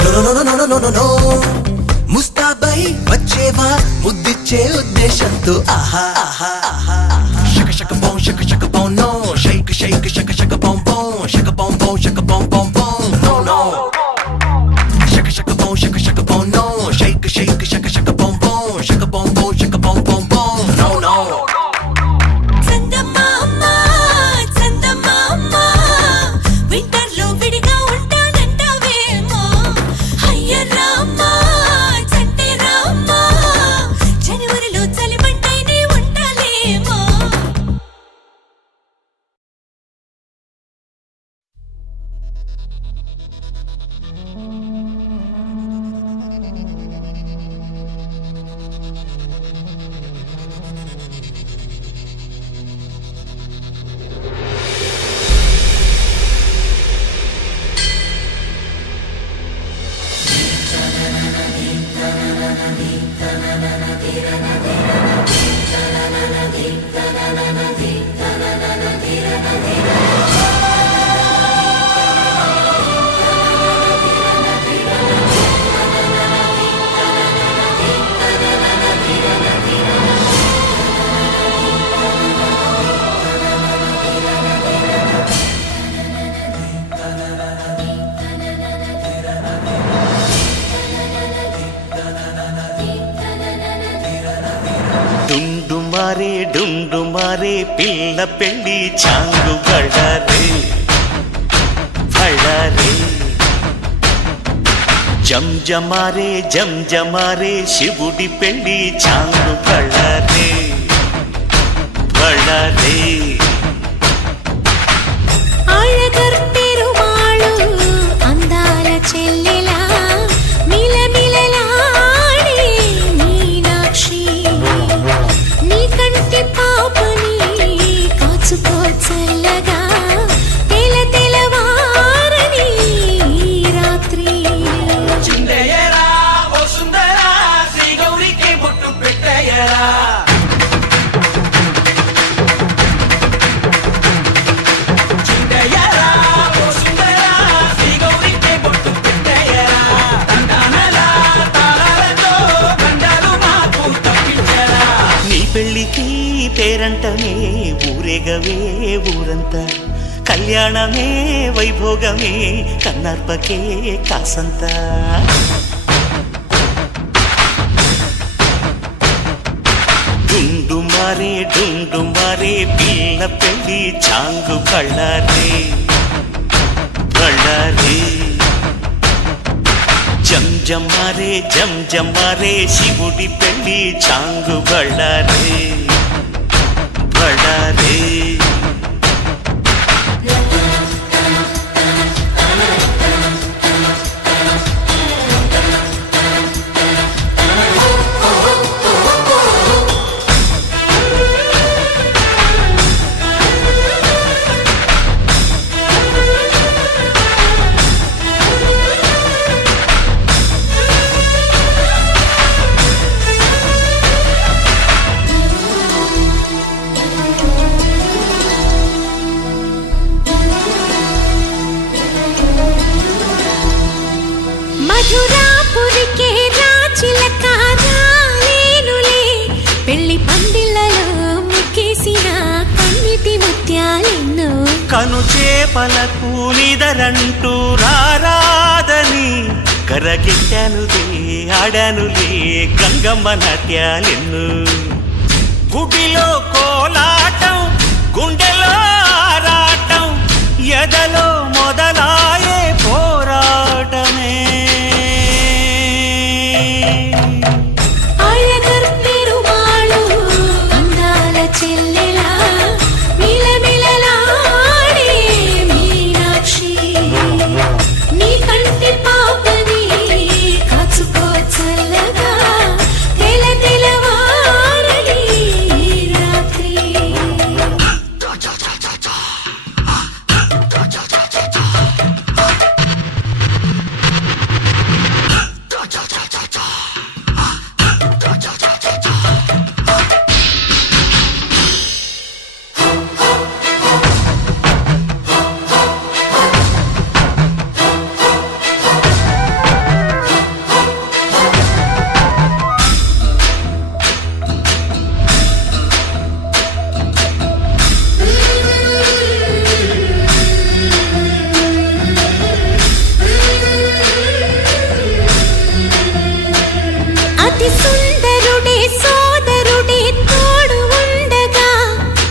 దూరంలో నో ముస్తాబై వచ్చేవా ముద్దిచ్చే ఉద్దేశంతో ఆహా ఆహా ఆహా shaka shaka boom no shake shake shaka shaka boom no no shaka shaka boom no shake shake shaka boom no no చందమామ చందమామ వింటర్లో విడిగా ఉంటానంటావేమో అయ్య రామా చంటే రామా జనవరిలో చలిమంటైనే ఉంటాలేమో డుండుమారే పిల్ల పెళ్ళి చాంగు బళ్ళారే జంజమారే శివుడి పెళ్ళి చాంగు బళ్ళారే ఆళ్ళగర్పెరుమాళు అందాల చెల్లెలా మిలమిలలాడే మీనాక్షి నీ కంటి పాపని కాచుకో చల్లగా తెలవారని ఈ రాత్రి పెళ్ళికి పేరంటమే ఊరేగవే ఊరంతా కళ్యాణమే వైభోగమే కన్నార్పకే కాసంతా ಗಂಡು ಮಾರೆ ಪಿಲ್ಲ ಪೆಳ್ಳಿ ಚಾಂಗು ಬಳ್ಳಾರೆ ಬಳ್ಳಾರೆ జం జమ్మారే శివుడి పెళ్ళి చాంగు బళ్ళారే బళ్ళారే మధురాపురికే రాచిలక రాలేనులే పెళ్లి పందిళ్ళలో ముక్కేసిన కన్నిటి ముత్యాలెన్నో కను చేపలకు నిదరంటూ రారాదని కరగిట్టానులే ఆడానులే గంగమ్మ నాట్యాలెన్ను గుడిలో కోలాటం గుండెలో ఆరాటం ఎదలో మొదలాయే పోరాటమే అళగర్ పెరుమాళు అందాల చెల్లెలా మిలమిలలాడే మీనాక్షి నీ కంటి పాపని కాచుకో చల్లగా తెల తెలవారని రాత్రి అతి సుందరుడే సోదరుడే తోడు ఉండగా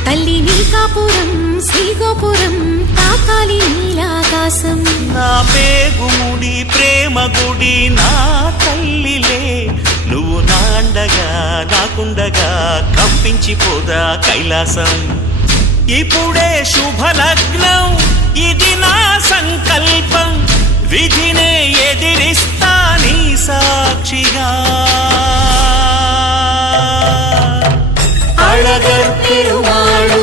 తల్లి నీ కాపురం శ్రీగోపురం తాకాలి నీలాకాశం నా పేగుముడి ప్రేమ గుడి నా తల్లిలే నువ్వు నాండగా నాకుండగా కంపించిపోదా కైలాసం ఇప్పుడే శుభలగ్నం ఇది నా సంకల్పం విధినే ఎదిరిస్తా నీ సాక్షిగా అళగర్ పెరుమాళు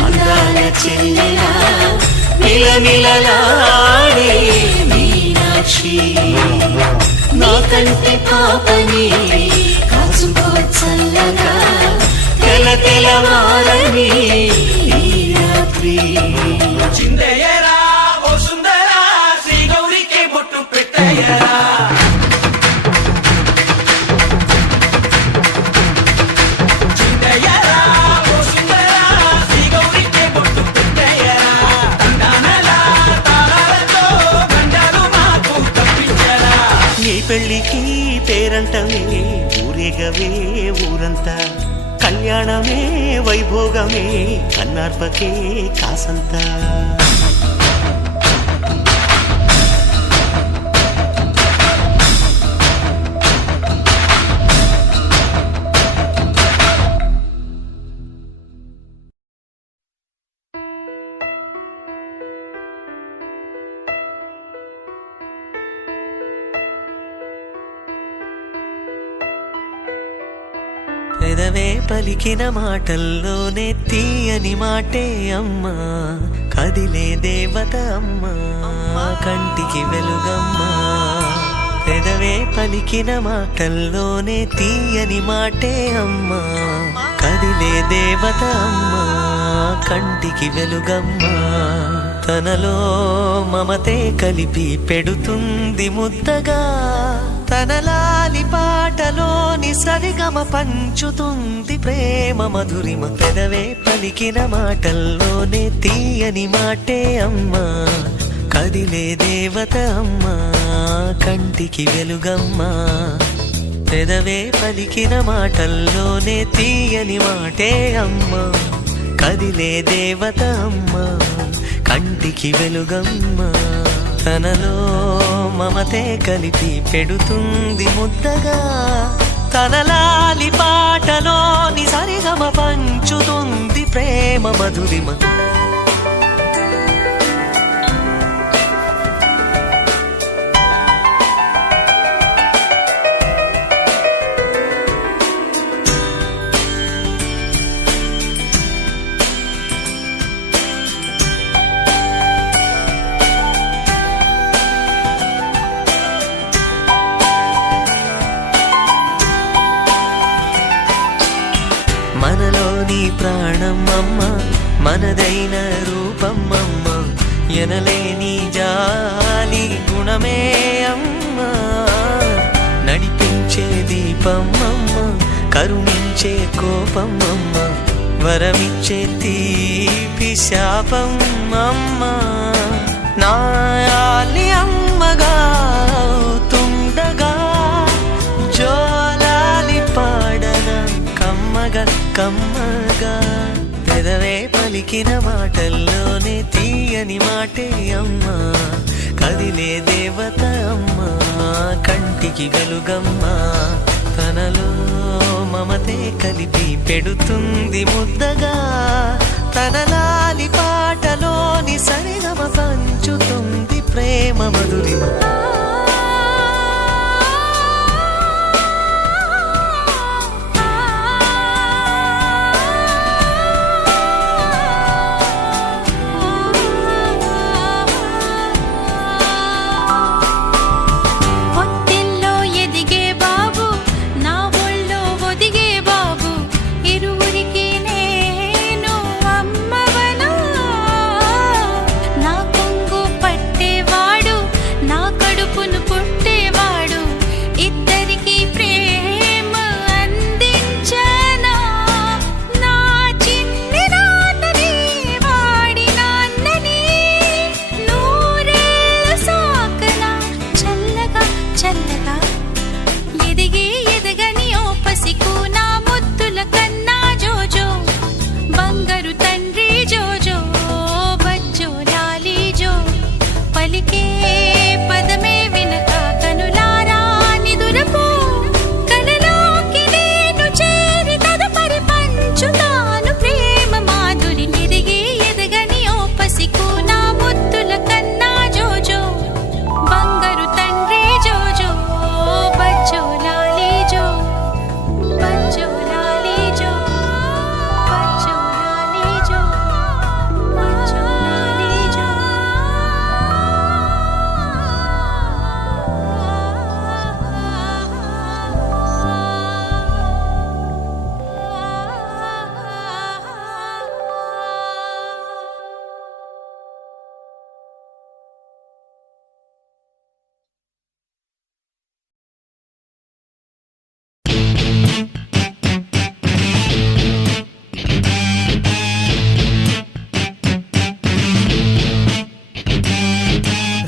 అందాల చెల్లెలా మిలమిలలాడే మీనాక్షి నా కంటి పాపని కాచుకో చల్లగా తెల తెలవారని ఈ రాత్రి చిందయ్యరా ఓ సుందరా శ్రీ గౌరికి బొట్టు పెట్టయ్యరా చిందయ్యరా ఓ సుందరా శ్రీ గౌరికి బొట్టు పెట్టయ్యరా తండానలా తాళాలతో గండాలు మాకు తప్పించరా నీ పెళ్ళికి పేరంటమే ఊరేగవే ఊరంతా కళ్యాణమే వైభోగమే కన్నార్పకే కాసంతా పెదవే పలికిన మాటల్లోనే తీయని మాటే అమ్మా కదిలే దేవత అమ్మా కంటికి వెలుగమ్మా పెదవే పలికిన మాటల్లోనే తీయని మాటే అమ్మా కదిలే దేవత అమ్మా కంటికి వెలుగమ్మా తనలో మమతే కలిపి పెడుతుంది ముద్దగా తన లాలి పాటలోని సరిగమ పంచుతుంది ప్రేమ మధురిమ పెదవే పలికిన మాటల్లోనే తీయని మాటే అమ్మా కదిలే దేవత అమ్మా కంటికి వెలుగమ్మా పెదవే పలికిన మాటల్లోనే తీయని మాటే అమ్మ, కదిలే దేవత అమ్మ, కంటికి వెలుగమ్మ. తనలో మమతే కలిపి పెడుతుంది ముద్దగా, తనలాలి పాటలోని సరిగమ పంచుతుంది ప్రేమ మధురిమ. మనలోని ప్రాణం అమ్మ, మనదైన రూపం అమ్మ, ఎనలేని జాలి గుణమే అమ్మ. నడిపించే దీపం అమ్మ, కరుణించే కోపం అమ్మ, వరమిచ్చే తీపి శాపం అమ్మ. నాయాలి అమ్మగా అవుతుండగా జోలాలి పాడన కమ్మగా కమ్మగా. పెదవే పలికిన మాటల్లోనే తీయని మాటే అమ్మ, కదిలే దేవత అమ్మ, కంటికి వెలుగమ్మ. తనలో మమతే కలిపి పెడుతుంది ముద్దగా, తనలాలి పాటలోని సరిగమ పంచుతుంది ప్రేమ మధురిమ.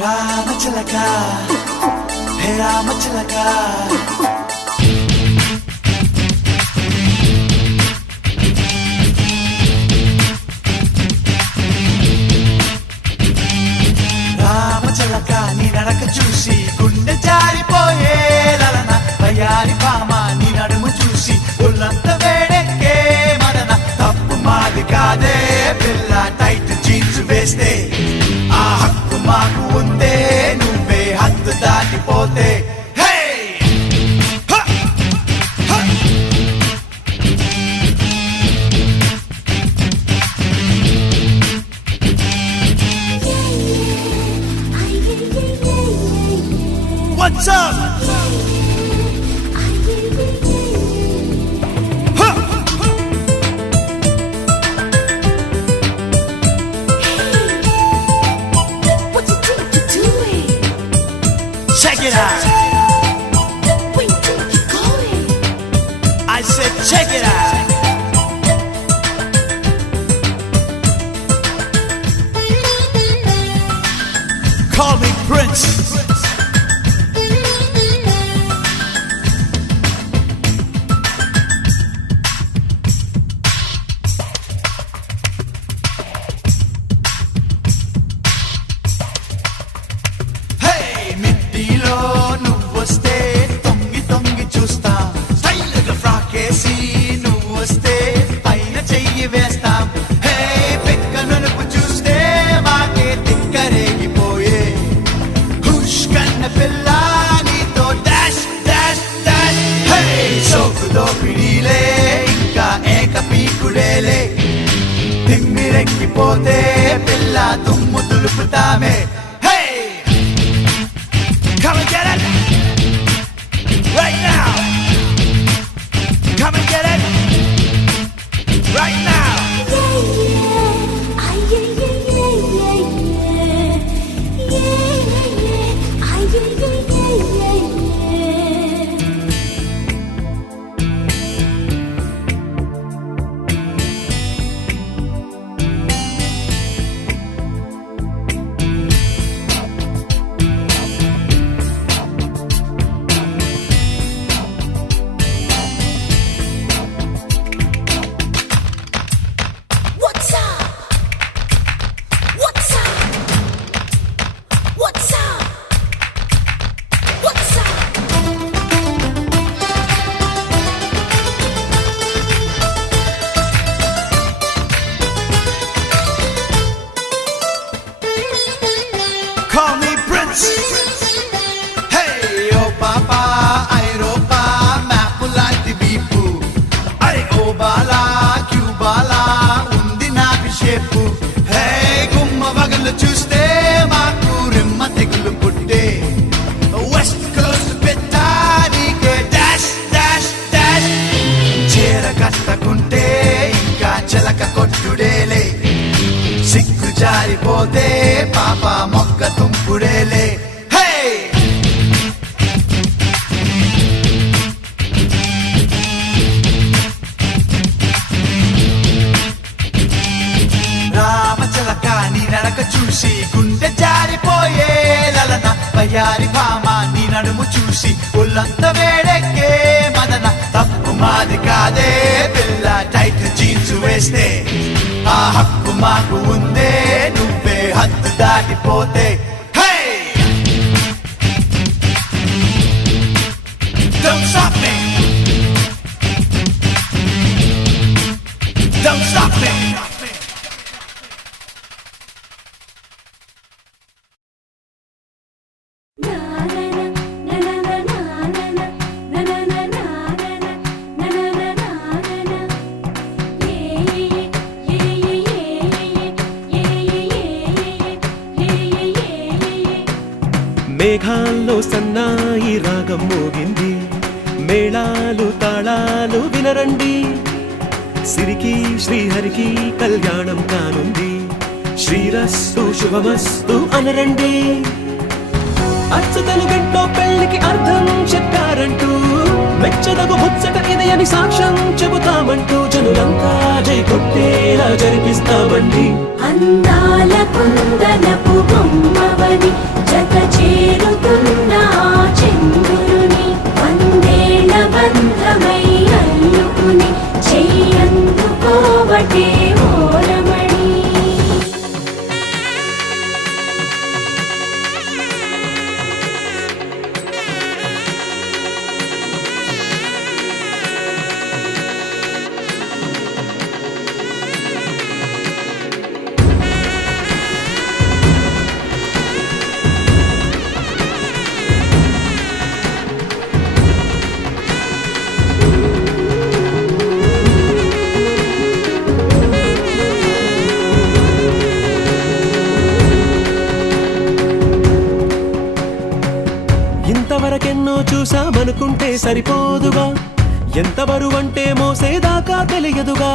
రామచిలక హే రామచిలక, రామచిలక నీ నడక చూసి గుండె జారిపోయే లలన, వయ్యారి భామ నీ నడుము చూసి ఒళ్ళంత వేడెక్కే మదన. తప్పు మాది కాదే పిల్ల టైట్ జీన్స్ వేస్తే, ఆ హక్కు మాకు ఉందే నువ్వే హద్దు దాటిపోతే. What's up? Check it out. Where you think you're going? I said check it out. Call me Prince. ఎక్కిపోతే పిల్ల దుమ్ము దులుపుతామే. Hey, come and get it right now. Come and get it right now. What's up? What's up? What's up? What's up? Call me Prince. Hey, oh papa, Europa, mapulati bipu. Are oh bala, Cubala, undi na bishepu. Hey, gumma vagalu chuste, maaku rimma tegulu putte. West Coast pitta, nike dash, dash, dash. Chera kattakunte, inka chalaka kottudele. సిగ్గు జారిపోతే పాప మొక్క తుంపుడేలే. Hey, రామచిలక నీ నడక చూసి గుండె జారిపోయే లలన. వయ్యారి భామ నీ నడుము చూసి ఒళ్ళంత వేడెక్కే మదన. తప్పు మాది కాదే పిల్ల టైట్ జీన్స్ వేస్తే, ఆ హక్కు మాకు ఉందే నువ్వే హద్దు దాటిపోతే. Hey, don't stop me. Don't stop me. మేఘాల్లో సన్నాయి రాగం మోగింది, మేళాలు తాళాలు వినరండి. సిరికి శ్రీహరికి కళ్యాణం కానుంది, శ్రీరస్తు శుభమస్తు అనరండి. అచ్చతలు గంటో పెళ్లికి అర్థం చెప్పారంటూ, మెచ్చదగు ముచ్చట ఇది అని సాక్ష్యం చెబుతామంటూ, జనులంతా జై కొట్టేలా జరిపిస్తామండి. అందాల కుందనపు బొమ్మవని జత చేరుతున్న చంద్రుని, వందేళ్ల బంధమై అల్లుకుని చెయ్యందుకోవటే ఓరమణి. ఇంతవరకెన్నో చూసామనుకుంటే సరిపోదుగా, ఎంత బరువంటే మోసేదాకా తెలియదుగా.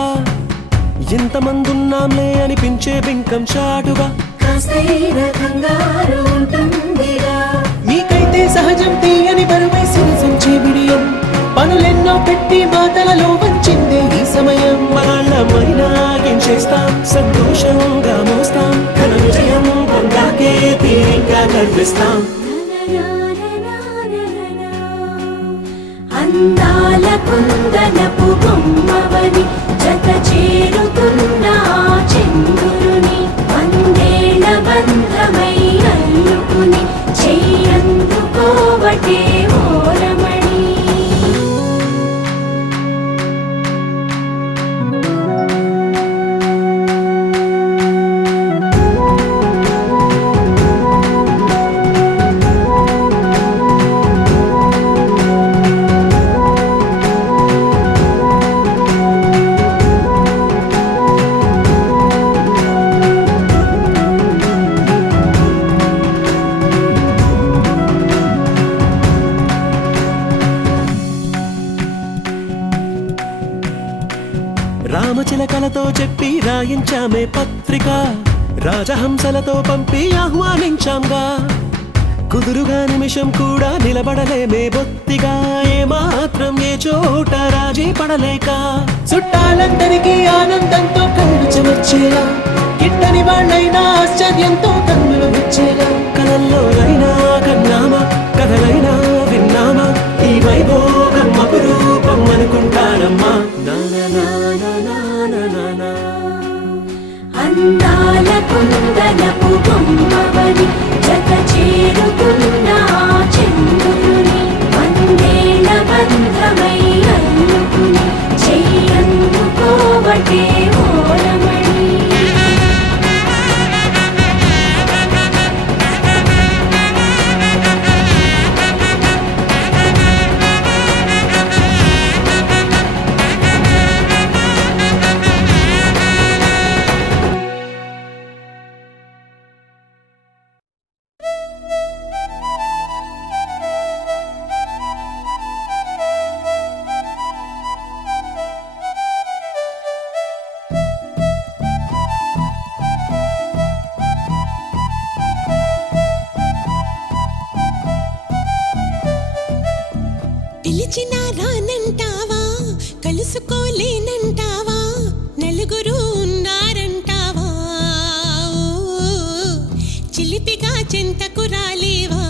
ఇంతమందున్నాంలే అనిపించే బింకం చాటుగా, కాస్తైన కంగారు ఉంటుందిగా. మీకైతే సహజం తీయని బరువై సిరిసంచే బిడియం, పనులెన్నో పెట్టి మాటలలో వంచిందే ఈ సమయం. మనాళ్ళమైనా చేస్తాం, సంతోషంగా మోస్తాం, ఘన విజయం పొందాకే తీరిగ్గా కనిపిస్తాం. అందాల కుందనపు బొమ్మవని జత చేరుతున్న చంద్రుని, వందేళ్ల బంధమై అల్లుకుని చెయ్యందుకోవటే ఓరమణి. రామచిలకలతో చెప్పి రాయించామే పత్రిక, రాజహంసలతో పంపి ఆహ్వానించాంగా. కుదురుగా నిమిషం కూడా నిలబడలేమే బొత్తిగా, ఏమాత్రం ఏ చోట రాజీ పడలేక. చుట్టాలందరికీ ఆనందంతో కళ్ళు చెమర్చేలా, గిట్టని వాళ్ళైనా ఆశ్చర్యంతో కన్నులు వచ్చేలా. కలల్లోనైనా కన్నామా, కథలైనా విన్నామా, ఈ వైభోగం అపురూపం అనుకుంటానమ్మా. అందాల కుందనపు బొమ్మవని జత చేరుతున్న ఆ చంద్రుని, వందేళ్ల బంధమై అల్లుకుని చెయ్యందుకోవటే ఓరమణి. పిలిచినా రానంటావా, కలుసుకోలేనంటావా, నలుగురు ఉన్నారంటావా, చిలిపిగా చెంతకు రాలేవా.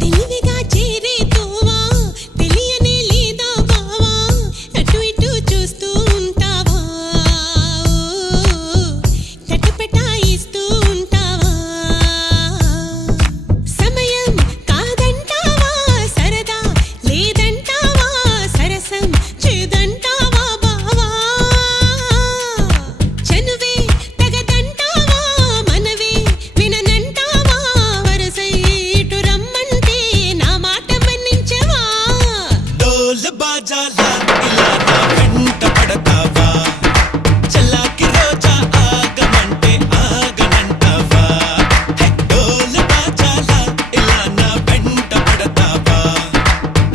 తెలివిగా చేరే తోవా, తెలియనే లేదా బావా, అటు ఇటు చూస్తూ ఉంటావా, తటపటాయిస్తూ ఉంటావా. సమయం కాదంటావా, సరదా లేదంటావా, సరసం చేదంటావా బావా. చనువే తగదంటావా, మనవే విననంటావా, వరసై ఇటు రమ్మంటే నా మాట మన్నించవా. డోలు బాజాలా ఇలా నా వెంట పడతావా, చల్లాకి రోజా ఆగమంటే ఆగనంటావా. హే డోలు బాజాలా ఇలా నా వెంట పడతావా,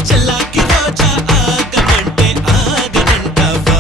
చల్లాకి రోజా ఆగమంటే ఆగనంటావా.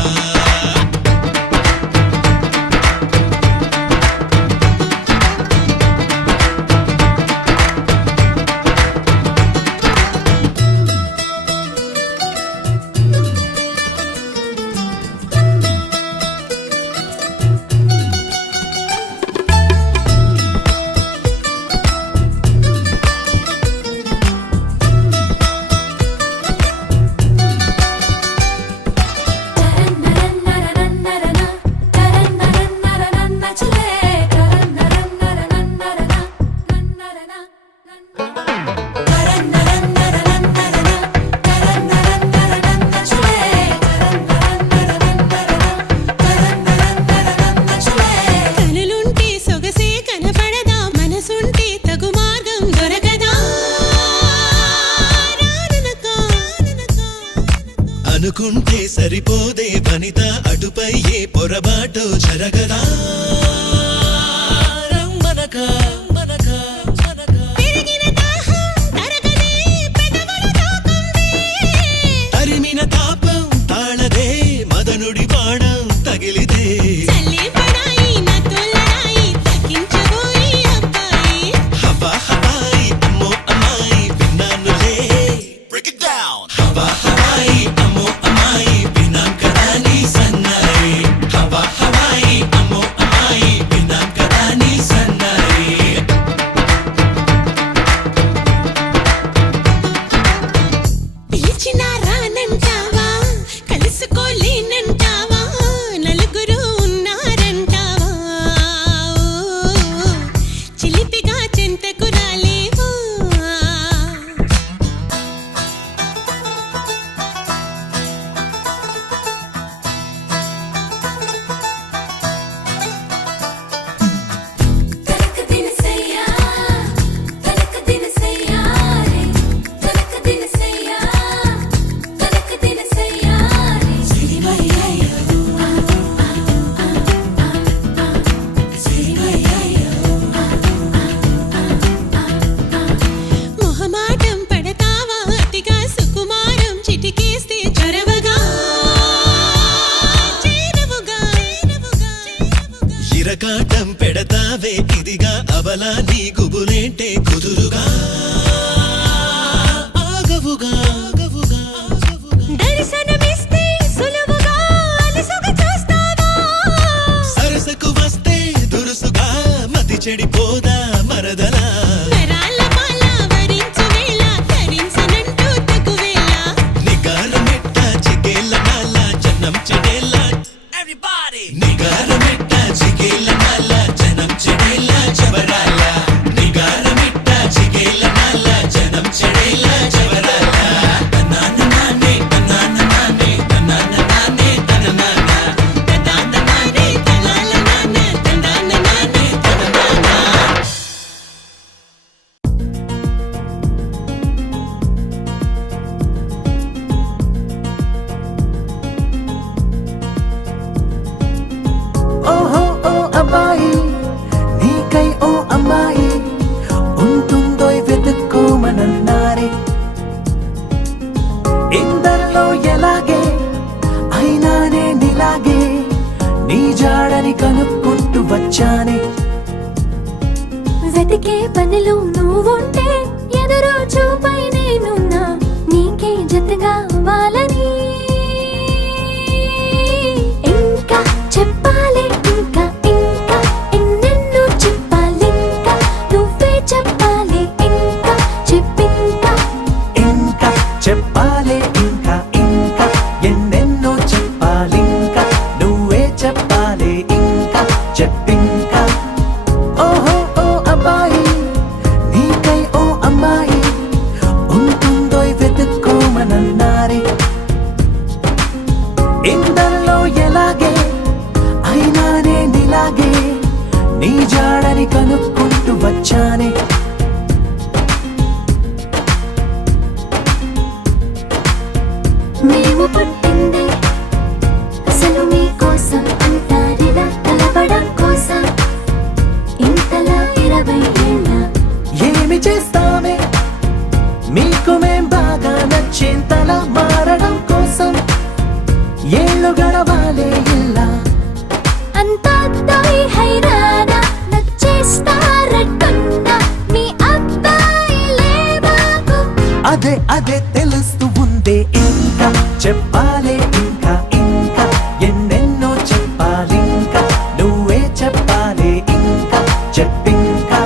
కనులుంటే సొగసే కనపడదా, మనసుంటే తగు మార్గం దొరకదా. రాననకా, అనుకుంటే సరిపోదే వనిత, అటుపై ఏ పొరబాటు జరగదా. రమ్మనకా, మనకా, మనకా. పెరిగిన దాహం తరగదే, పెదవులు తాకందే. తరిమిన తాపం తాళదే, మదనుడి బాణం తగిలిదే. చల్లే పడాయి నా తొలరాయి, తగ్గించబోయి అబ్బాయి. హవా హవాయి అమ్మో అమ్మాయి విన్నానులే. Break it down. హవా హవాయి అమ్మో అమ్మాయి విన్నాం కదా నీ సన్నాయి. హవా హవాయి అమ్మో అమ్మాయి విన్నాం కదా నీ సన్నాయి. ఇరకాటం పెడతావే ఇదిగా అవలా నీ గుబులేంటే కుదురుగా ఆగవుగా దర్శనమిస్తే సులువుగా అలసుగా చూస్తావా సరసకు వస్తే దురుసుగా మతి చెడిపోదా మరదలా వరాల మాల వరించు వేళ ధరించనంటూ తగువేళ నిగారమెట్ట చిగేల నాల జనం చెడేల Everybody! నిగారమెట్ట చిగేల నాల జనం చెడేల జవరాల నిగారమెట్ట చిగేల నాల జనం చెడేల జవరాల తనాన నానే తనాన నానే తనాన నానే తననాన తదాన నానే తలాల నాన్న తదాన నానే తదనాన ఓహో ఓ అబ్బాయి నీకై ఓ అమ్మాయి ఉంటుందో వెతుక్కోమనన్నారే ఇందరిలో ఎలాగే అయినానే నీలాగే నీ జాడని కనుక్కుంటూ వచ్చానే వెతికే పనిలో నువ్వుంటే ఎదురు చూపై నేనున్నా నీకే జతగా అవ్వాలని ఇంకా చెప్పాలి ఇంకా ఇంకా ఎన్నెన్నో చెప్పాలి ఇంకా నువ్వే చెప్పాలి ఇంకా చెప్పింకా ఇంకా చెప్పాలి ఇంకా ఇంకా ఎన్నెన్నో చెప్పాలింకా నువ్వే చెప్పాలి ఇంకా చెప్పింకా ఓహో ఓ అబ్బాయి నీకై ఓ అమ్మాయి ఉంటుందో వెతుక్కోమనన్నారే ఇందరిలో ఎలాగే అయినానే నీలాగే నీ జాడని కనుక్కుంటూ వచ్చానే మేము పుట్టింది అసలు మీకోసం అంటారిలా కలవడం కోసం ఇంతలా 20 ఏళ్ళ ఏమి చేస్తామే మీకు మేం బాగా నచ్చేంతలా మారడం కోసం ఏళ్ళు గడవాలే ఇలా అంతా అబ్బాయి హైరానా నచ్చేస్తారట్టున్నా మీ అబ్బాయిలే బాబు అదే అదే తెలుస్తూ ఉందే ఇంకా చెప్పాలే ఇంకా ఇంకా ఎన్నెన్నో చెప్పాలింకా నువ్వే చెప్పాలి ఇంకా చెప్పింకా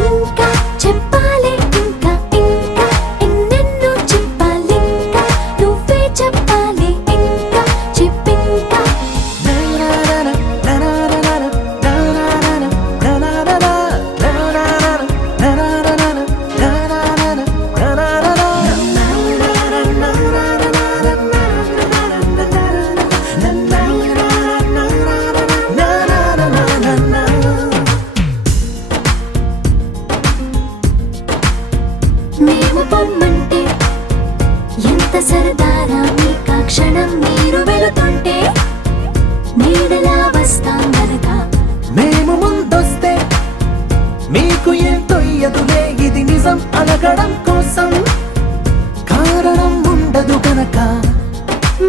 ఇంకా చెప్పాలి ఇంకా ఇంకా ఎన్నెన్నో చెప్పాలి ఇంకా నువ్వే చెప్పాలి ఇంకా చెప్పింకా మేము పొమ్మంటే ఎంత సరదారా మీకా క్షణం మీరు వెళుతుంటే నీడలా వస్తాం గనక మేము ముందొస్తే మీకు ఏం తొయ్యదులే ఇది నిజం అనగడం కోసం కారణం ఉండదు గనక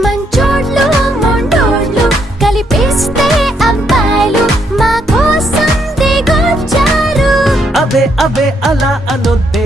మంచోడ్లు మొండోడ్లు కలిపేస్తే అబ్బాయిలు మా కోసం దిగొచ్చారు అవే అవే అలా అనొద్దే